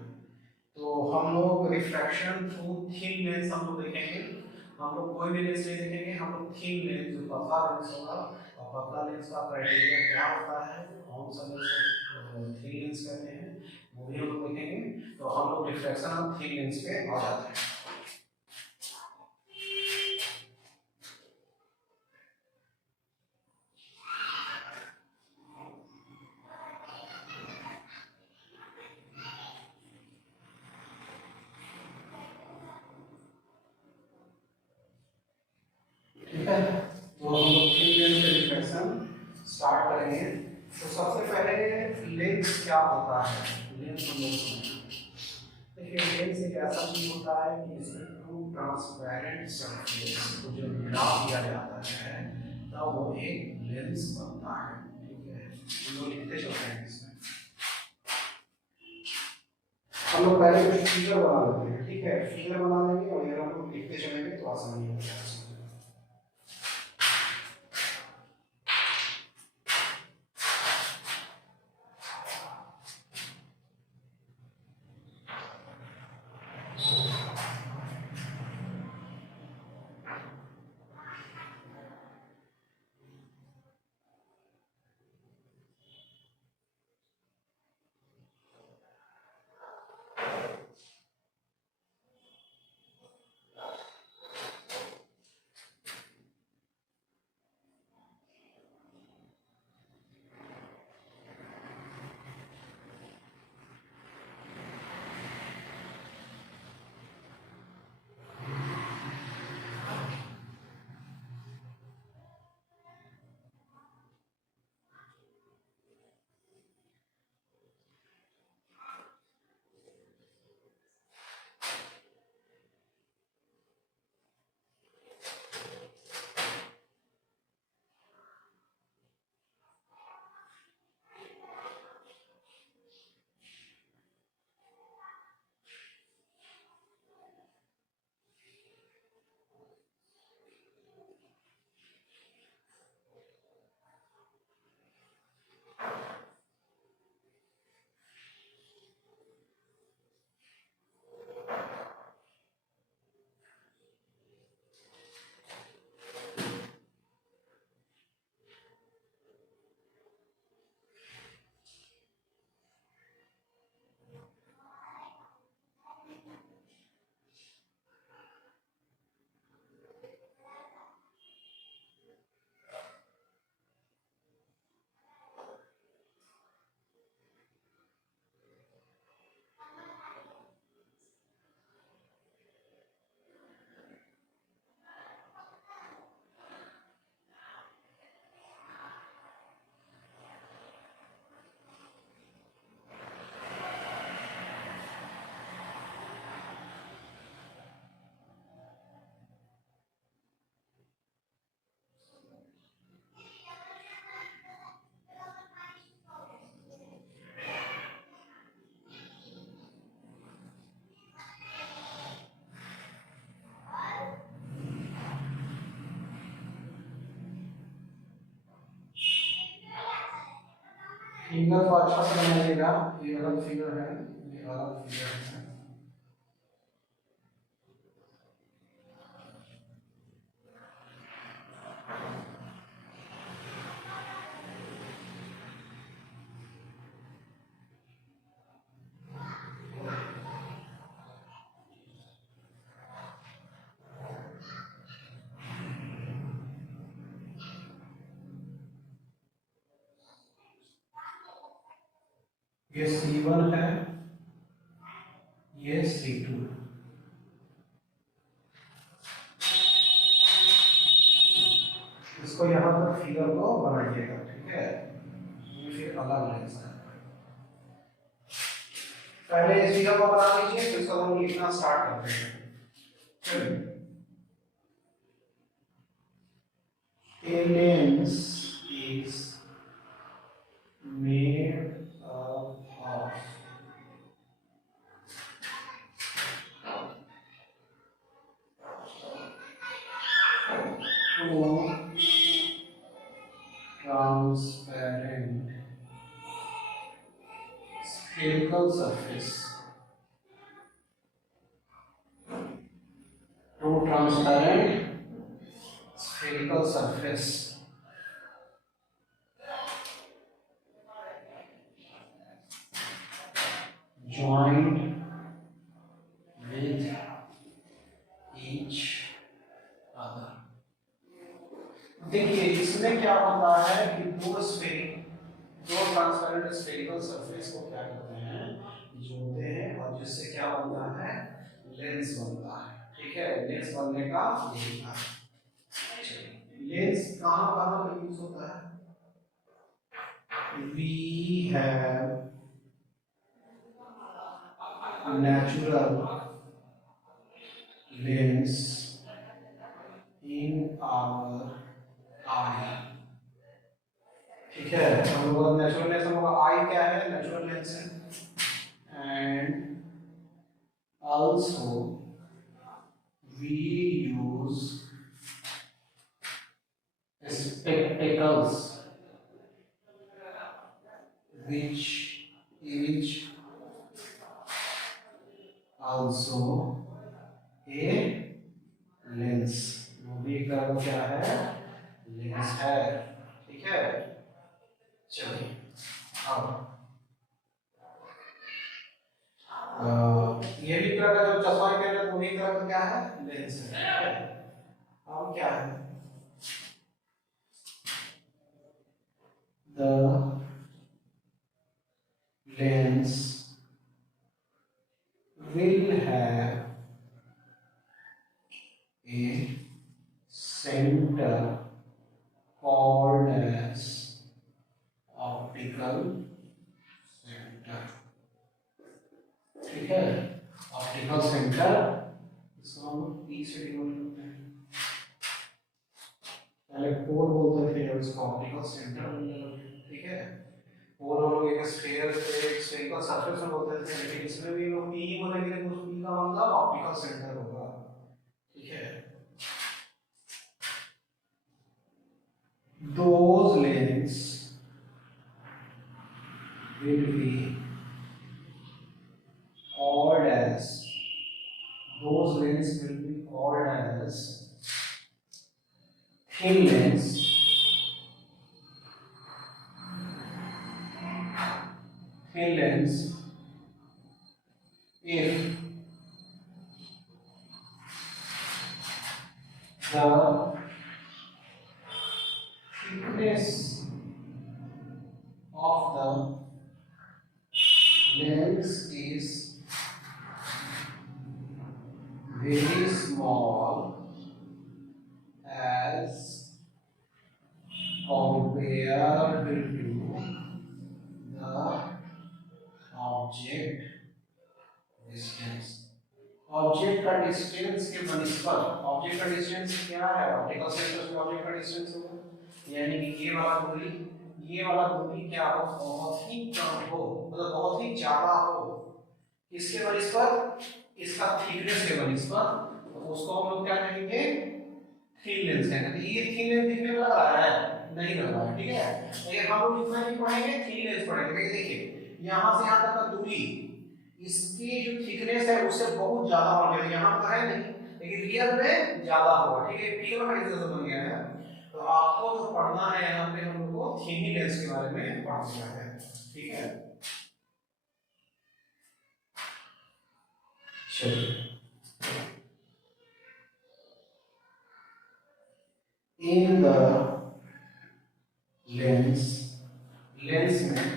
तो हम लोग रिफ्रैक्शन थ्रू थिन लेंस हम लोग देखेंगे। हम लोग कोई भी लेंस नहीं देखेंगे, हम लोग थिन लेंस जो पतला लेंस होगा, और पतला लेंस का क्राइटेरिया क्या होता है, कौन सा लेंस थिन लेंस कहते हैं, वो भी हम लोग देखेंगे। तो हम लोग रिफ्लेक्शन ऑफ थिक लेंस पे आ जाते हैं। ठीक है, तो हम लोग थिक लेंस पे रिफ्लेक्शन स्टार्ट करेंगे। तो सबसे पहले लेंस क्या होता है? लेंस देखिए, लेंस एक ऐसा चीज होता है कि इसमें टू ट्रांसपेरेंट सरफेस को जब मिला दिया जाता है तब वो एक लेंस बनता है। ठीक है, हम लोग लिखते चलते हैं इसमें। हम लोग पहले कुछ फिगर बना लेते हैं। ठीक है, फिगर बना लेंगे और ये हम लोग लिखते चलेंगे तो आसानी हो जाएगा। फिगर को अच्छा से बनाइएगा। ये अलग फिगर है, ये अलग फिगर है। ये C1 है, ये C2 है। इसको यहाँ पर फिगर को बनाइएगा। ठीक है, ये फिर अलग लेंस है। पहले इस फिगर को बना लीजिए, फिर इसको हम लिखना स्टार्ट करते हैं। चलिए, a lens is made up of two transparent spherical surface. Two transparent spherical surface. इसमें क्या होता है कि दो ट्रांसपेरेंट स्फेरिकल सरफेस को क्या करते हैं, जोड़ते हैं, और जिससे क्या बनता है, लेंस बनता है। ठीक है, लेंस बनने का यही है। लेंस कहाँ कहाँ पे यूज होता है? We have natural lens in our eye। ठीक है, हम लोग नेचुरल लेंस, हम लोग आई क्या है, नेचुरल लेंस है। And also we use spectacles which is also a lens। वो भी एक तरह का क्या है, लेंस है। ठीक है, चलिए अब ये भी तरह का जो चश्मा के अंदर वो भी तरह का क्या है, लेंस है। ठीक है, अब क्या है, the lens will have a center called as optical center। ठीक है, ऑप्टिकल सेंटर, इसको हम पी से डिनोट करते हैं। पहले पोल बोलते थे, उसको ऑप्टिकल सेंटर बोलने लगे। ठीक है, पोल हम लोग एक स्फीयर पे, एक स्फेरिकल सरफेस में बोलते थे, लेकिन इसमें भी लोग पी बोलेंगे तो उस पी का मतलब ऑप्टिकल सेंटर होगा। ठीक है, those lens will be called as, those lens will be called as thin lens, thin lens if the thickness of the lens is very small as compared to the object distance। Object का डिस्टेंस के बनिस्पत, ऑब्जेक्ट का डिस्टेंस क्या है, ऑप्टिकल सेंटर से ऑब्जेक्ट का डिस्टेंस होगा, यानी कि ये वाला दूरी क्या हो, बहुत ही कम हो, मतलब बहुत ही ज्यादा हो। किसके बनिस्पत, इसका थिकनेस के बनिस्पत, तो उसको हम लोग क्या कहेंगे, थिन लेंस कहेंगे। तो ये थिन लेंस दिखने में लग रहा है, नहीं लग रहा है। ठीक है, लेकिन हम लोग इतना ही पढ़ेंगे, थिन लेंस पढ़ेंगे। देखिए यहाँ से यहाँ तक का दूरी, इसकी जो थिकनेस है उससे बहुत ज्यादा होने वाली है, यहाँ तो है नहीं, लेकिन रियल में ज्यादा होगा। ठीक है, पी का डिस्टेंस बन गया है। तो आपको जो पढ़ना है यहाँ पे, हम लोग को थिन लेंस के बारे में पढ़ना है। ठीक है, चलिए, इन द लेंस, लेंस में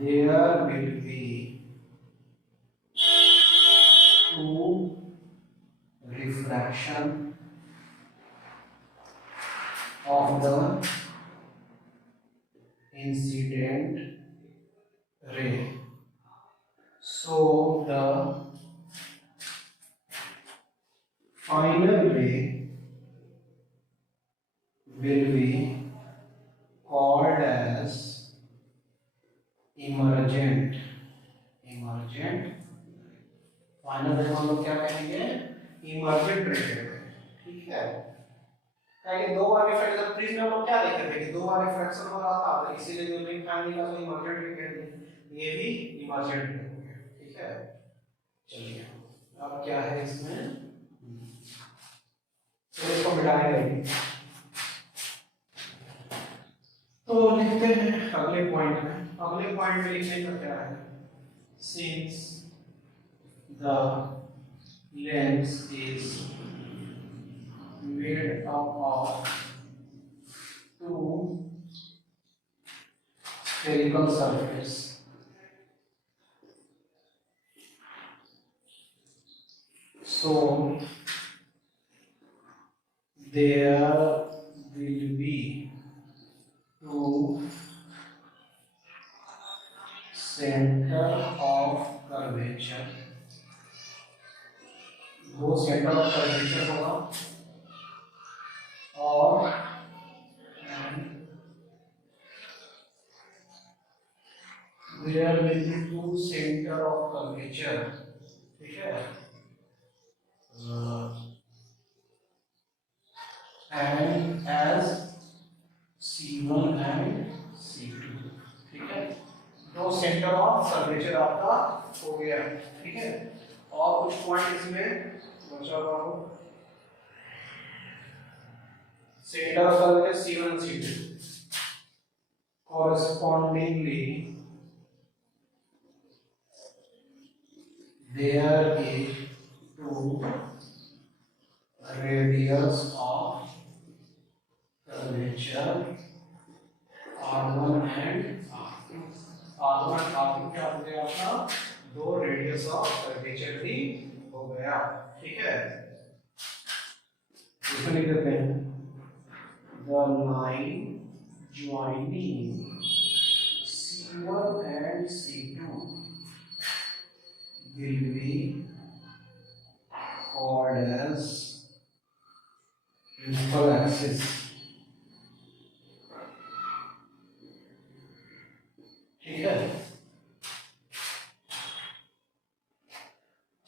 there will be two refraction of the incident ray, so the final ray will be called as emergent। Final रे हम लोग क्या कहेंगे, इमर्जेंट रे कहेंगे। ठीक है, ताकि दो बार रिफ्रैक्शन, प्रिज्म में हम लोग क्या देखे थे कि दो बार रिफ्रैक्शन हो रहा था, तो इसीलिए जो रिंग फैमिली का जो इमर्जेंट रे कहते हैं, ये भी इमर्जेंट रे हो गया। ठीक है, चलिए अब क्या है इसमें, तो इसको मिटाएंगे। तो लिखते हैं अगले पॉइंट में, अगले पॉइंट में लिखने का क्या है, since the lens is made up of to spherical surface. So there will be two center of curvature. दो सेंटर ऑफ कर्वेचर होगा और there will be two center of curvature. ठीक है, and as C1 and C2. ठीक है, दो सेंटर ऑफ कर्वेचर आपका हो गया. ठीक है, और कुछ पॉइंट इसमें बचा हुआ हो. Centre of curvature C1 and C2 correspondingly there is two radius of curvature R1 and R2. R1 और R2 क्या हो गया आपका? दो रेडियस ऑफ कर्वेचर भी हो गया. ठीक है, इसमें लिख देते हैं the line joining C1 and C2 will be called as principal axis. ठीक है,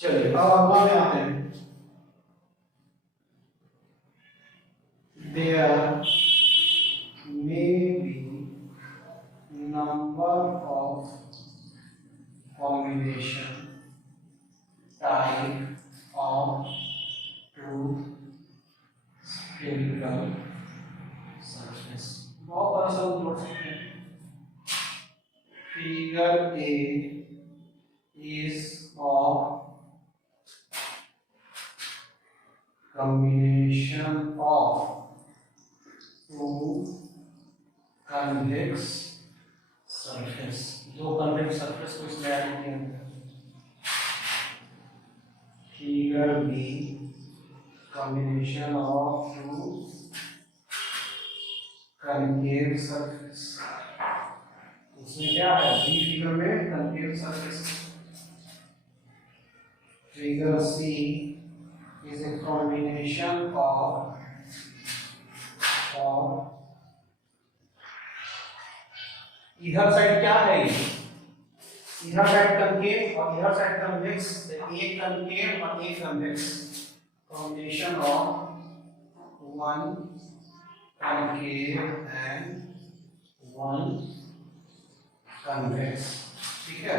चलिए अब अगला में आते हैं. There may be number of combination type of two spherical surface. बहुत तरह से हम जोड़ सकते हैं. Figure A is of combination of two convex surface. दो convex surface को इसमें ऐड किया. Figure B combination of two concave surface. इसमें क्या है? B फिगर में concave surface. Figure C is a combination of इधर साइड क्या है? इधर साइड कंकेव और इधर साइड कन्वेक्स. एक कंकेव और एक convex. Combination of one concave and one convex. ठीक है,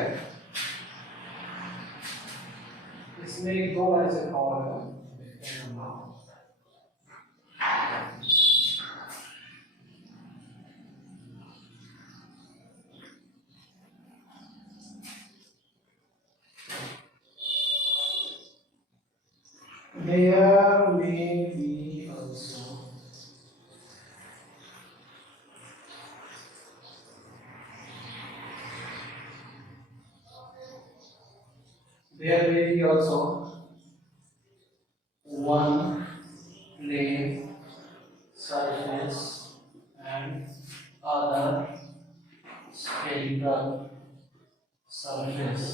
इसमें एक दो लाइन से और है, देखते हैं हम. There may be also one plane surface and other spherical surface,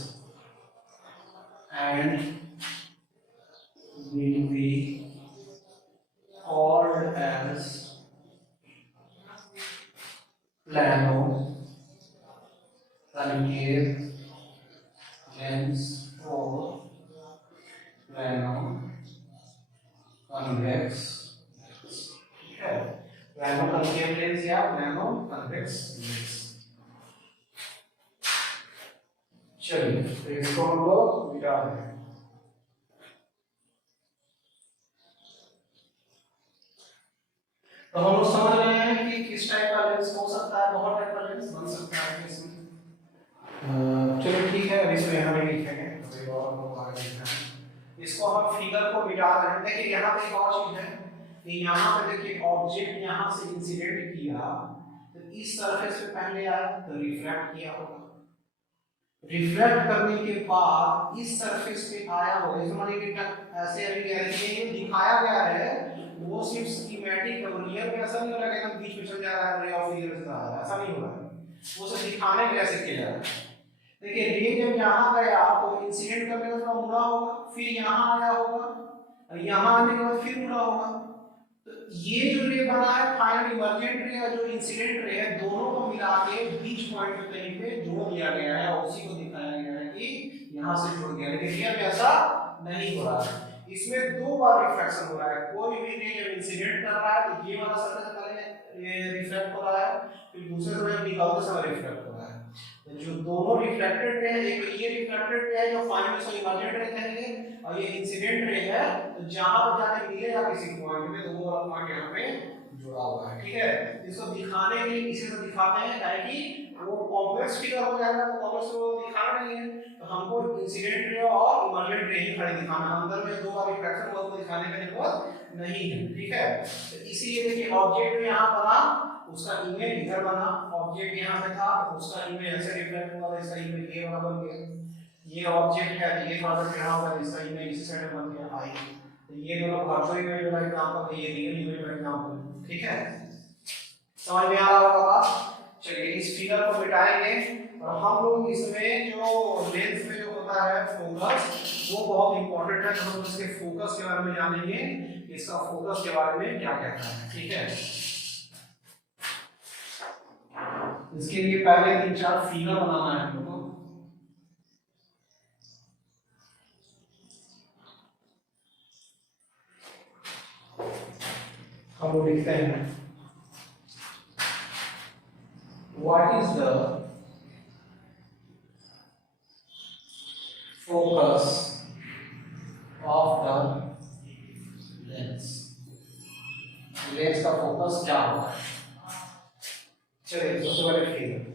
and will be called as plano concave lens or plano convex. Plano concave lens या प्लानो convex lens. चलिए तो इसको हम लोग मिटा दें. तो हम लोग समझ रहे हैं कि किस टाइप का लेंस हो सकता है. बहुत टाइप का लेंस बन सकता है इसमें. चलिए ठीक है, अब इसमें हमें लिखेंगे अभी और हम लोग आगे लिखना है. इसको हम फिगर को मिटा रहे हैं. देखिए यहाँ पे एक और चीज है कि यहाँ पे देखिए ऑब्जेक्ट यहाँ से इंसिडेंट किया तो इस सरफेस पे पहले आया तो रिफ्रैक्ट किया होगा, रिफ्लेक्ट करने के बाद इस सरफेस पे आया होगा। इस मानिए कि ऐसे अभी ये दिखाया गया है वो सिर्फ स्कीमेटिक है, रियल में ऐसा नहीं हो रहा है कि बीच में चल जा रहा है रे ऑफ ईयर्स का, ऐसा नहीं हो रहा है, वो सिर्फ दिखाने के लिए ऐसे किया जा रहा है। देखिए रे जब यहाँ गया तो इंसिडेंट करने के बाद मुड़ा होगा, फिर यहाँ आया होगा, यहाँ आने के बाद फिर मुड़ा होगा। तो ये जो रे बना है फाइनल इमर्जेंट रे और जो इंसिडेंट रे है दोनों को मिला के बीच पॉइंट पे कहीं पे जोड़ दिया गया है और उसी को दिखाया गया है कि यहाँ से जुड़ गया, लेकिन रियल में ऐसा नहीं हो रहा है। इसमें दो बार रिफ्लेक्शन हो रहा है, कोई भी रे जब इंसिडेंट कर रहा है तो ये वाला सरफेस पहले ये रिफ्लेक्ट हो रहा है, फिर दूसरे समय निकलते समय रिफ्लेक्ट हो रहा है। तो जो दोनों रिफ्लेक्टेड रे है, एक ये रिफ्लेक्टेड रे है जो फाइनल इसको इमर्जेंट रे कहेंगे और ये इंसिडेंट रे है तो जहां पर जाके मिलेगा किसी पॉइंट में तो वो वाला पॉइंट यहाँ पे जुड़ा हुआ है, ठीक है। इसको दिखाने के लिए इसे तो दिखाते हैं ताकि वो कॉम्प्लेक्स फिगर हो जाएगा, तो कॉम्प्लेक्स को दिखाना नहीं है तो हमको इंसिडेंट रे और इमर्जेंट रे ही खाली दिखाना, अंदर में दो बार रिफ्लेक्शन को दिखाने की जरूरत नहीं है, ठीक है। तो इसीलिए देखिए ऑब्जेक्ट यहाँ बना, उसका इमेज इधर बना, ऑब्जेक्ट यहाँ पे था उसका इमेज ऐसे रिफ्लेक्ट हुआ, इसका इमेज ये वाला बन गया। ये ऑब्जेक्ट है ये थोड़ा सा टेढ़ा होगा, इसका इमेज इस साइड बन गया आई। तो ये दोनों वर्चुअल इमेज वाला एग्जांपल है, ये रियल इमेज वाला एग्जांपल, ठीक है। समझ में आ रहा होगा बात। चलिए इस फिगर को मिटाएंगे और हम लोग इसमें जो लेंस में जो होता है फोकस वो बहुत इंपॉर्टेंट है, तो हम इसके फोकस के बारे में जानेंगे, इसका फोकस के बारे में क्या कहता है, ठीक है। इसके लिए पहले 3-4 फिगर बनाना है हम लोग को। हम लोग लिखते हैं what is the focus of the lens, lens का फोकस क्या होता है। चलिए सबसे पहले फिगर,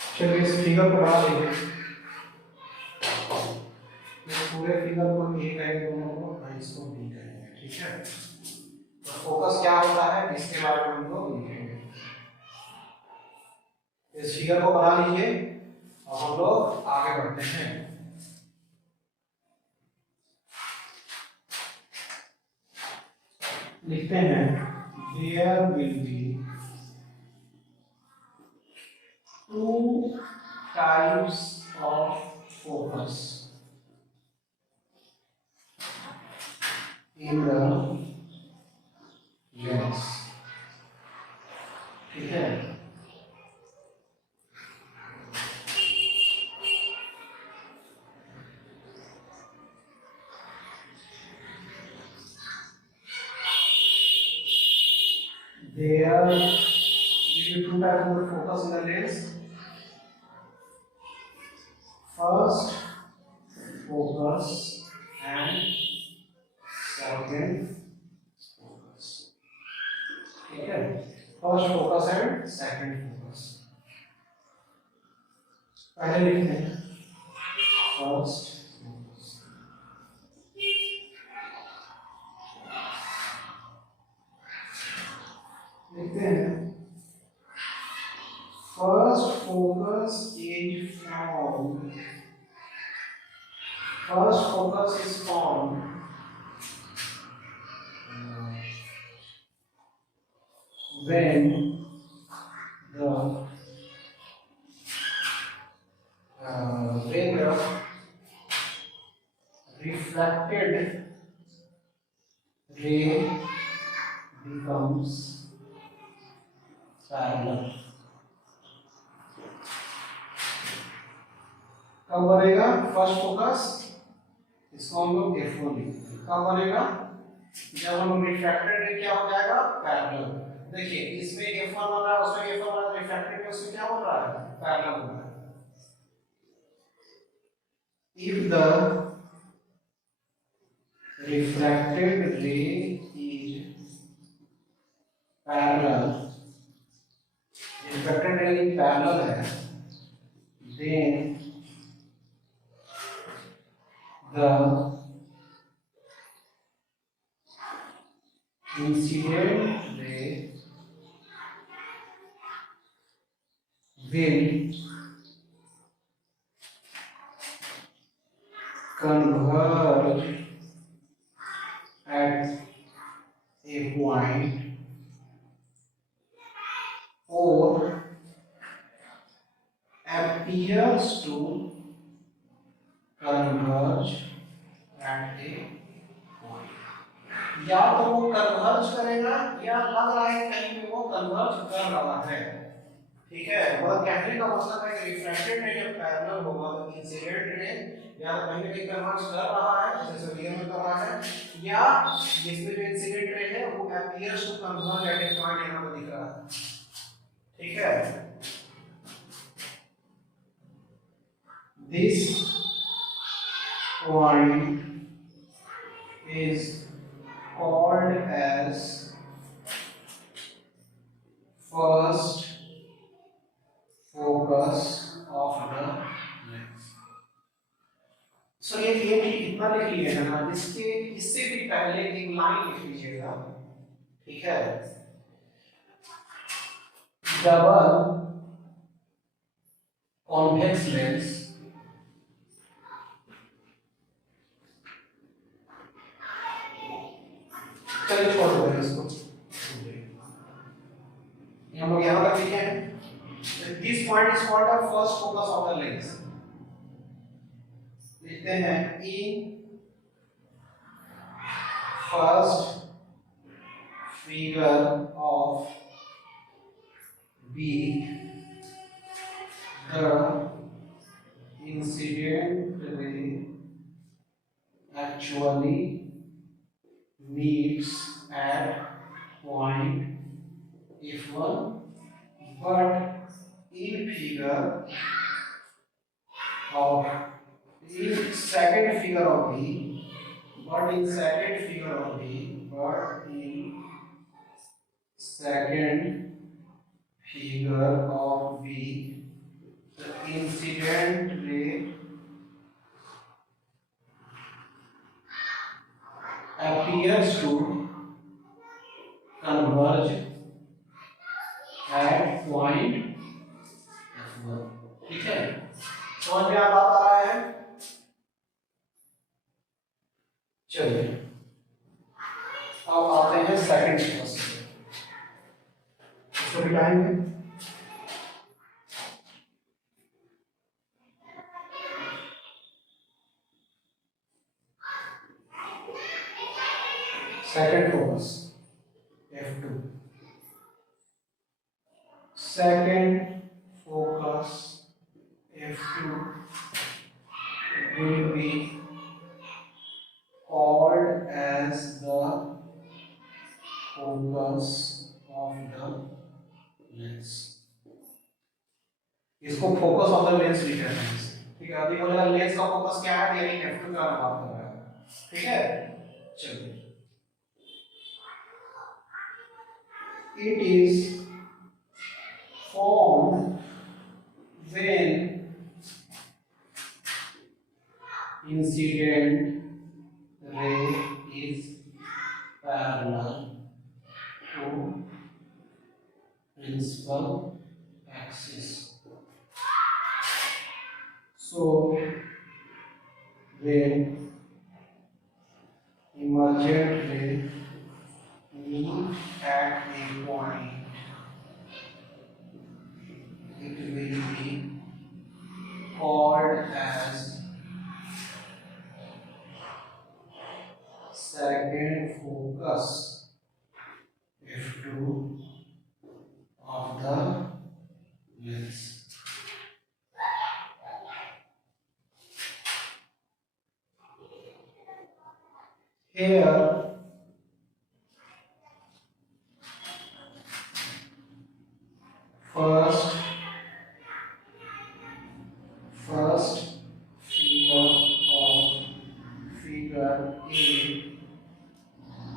चलिए इस फिगर को बना लेंगे। इस पूरे फिगर को ए कहेंगे दोनों को और इसको बी कहेंगे, ठीक है। तो फोकस क्या होता है इसके बारे में हम लोग लिखेंगे। इस फिगर को बना लीजिए और हम लोग आगे बढ़ते हैं। लिखते हैं there will be two types of focus in the lens, ठीक है। There will be two types of focus in the lens. First focus and second focus. Okay. First focus and second focus. पहले लिखते हैं first focus. लिखते हैं first focus is formed. First focus is formed when the refracted ray becomes parallel. कब बनेगा फर्स्ट फोकस? इसको हम लोग F1 लिखते हैं। कब बनेगा? जब हम लोग रिफ्रैक्टेड रे क्या हो जाएगा पैरेलल। देखिए इसमें F1 बन रहा है, उसमें F1 बन रहा है, रिफ्रैक्टेड में उसमें क्या बन रहा है पैरेलल बन रहा है। If the refracted ray is parallel, refracted ray is parallel है, then the incident ray will converge at a point or appears to converge at a point. या तो वो कन्वर्ज करेगा या लग रहा है कहीं पे वो कन्वर्ज कर रहा है, ठीक है। मतलब कहने का मतलब है कि रिफ्रैक्टेड रे जब पैरेलल होगा तो इंसिडेंट रे या तो कहीं ना कहीं कन्वर्ज कर रहा है जैसे सोडियम में कर रहा है, या इसमें जो इंसिडेंट रे है वो appears to converge at a point यहां पर दिख रहा है, ठीक है। This point is called as first focus of the lens. So ये इतना लिख लिया है ना, जिसके इससे भी पहले एक लाइन लिख लीजिएगा, ठीक है। डबल कॉन्वेक्स लेंस चलिए छोड़ दो इसको, हम लोग यहां तक लिखे हैं। This point is called the first focus of the lens. लिखते हैं in first figure of be the incident ray actually meets at point F1, but in second figure of B, but in second figure of B, but in second figure of B, the incident ray appears to converge at point F1। ठीक है, समझ में बात आ रहा है? चलिए अब आते हैं सेकंड फोकस, इसको मिटाएंगे। Second focus F2, second focus F2 will be called as the focus of the lens। इसको फोकस ऑफ द लेंस लिख रहे हैं, ठीक है। अभी बोलेगा लेंस का फोकस क्या है, यानी F2 का बात कर रहा है, ठीक है। चलिए, it is formed when incident ray is parallel to principal axis, so when emergent ray meet at a point, it will be called as second focus F2 of the lens। Here first figure A,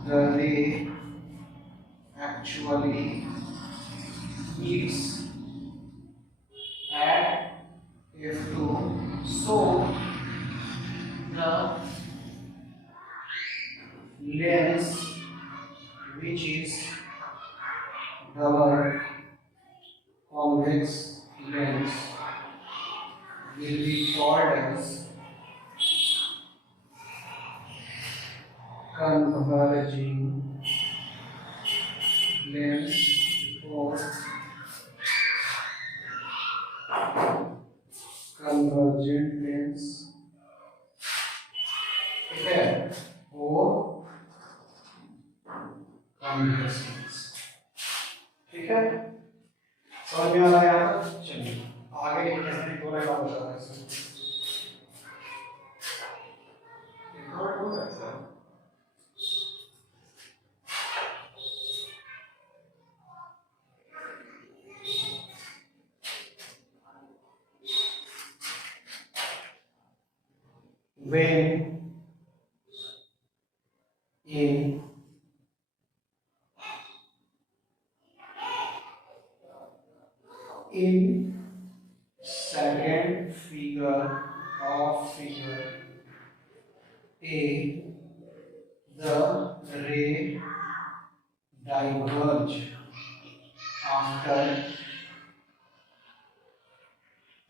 the ray actually meets at F2, so the lens, which is double convex lens, will be called as converging lens or convergent lens, ठीक है, और convex lens, ठीक है। समझ में आ रहा है यहाँ तक? चलिए आगे एक कैसे दो लाइन और बता रहा है इसमें। रिकॉर्ड हो रहा है sir? When in second figure of figure A, the ray diverge after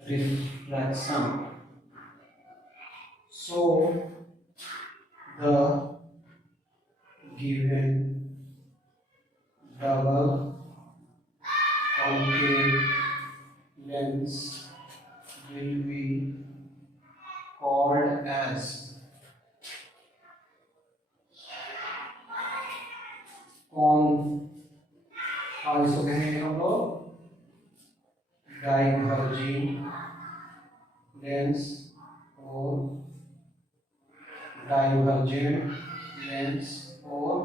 reflection, so the given double concave lens will be called as इसको कहेंगे हम लोग डाइवर्जिंग लेंस और डाइवर्जेंट लेंस और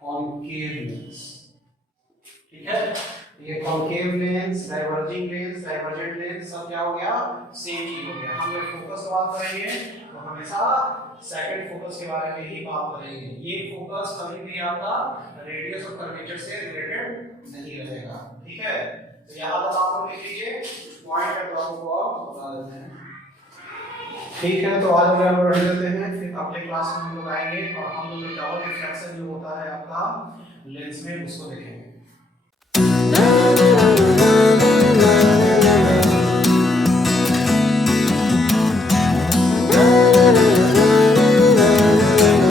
कॉन्केव लेंस, ठीक है। ये concave lens, diverging lens, divergent lens सब क्या हो गया, सेम चीज हो गया। हम जब फोकस की बात करेंगे तो हमेशा सेकंड फोकस के बारे में ही बात करेंगे। ये फोकस कभी भी आपका रेडियस और कर्वेचर से रिलेटेड नहीं रहेगा, ठीक है। तो यहां तक आप लोग लिख लीजिए, पॉइंट है तो आपको और बता देते हैं। ठीक है, तो आज हम लोग बढ़ जाते हैं, फिर अगले क्लास में हम लोग आएंगे और हम लोग डबल रिफ्रैक्शन जो होता है आपका लेंस में उसको देखेंगे।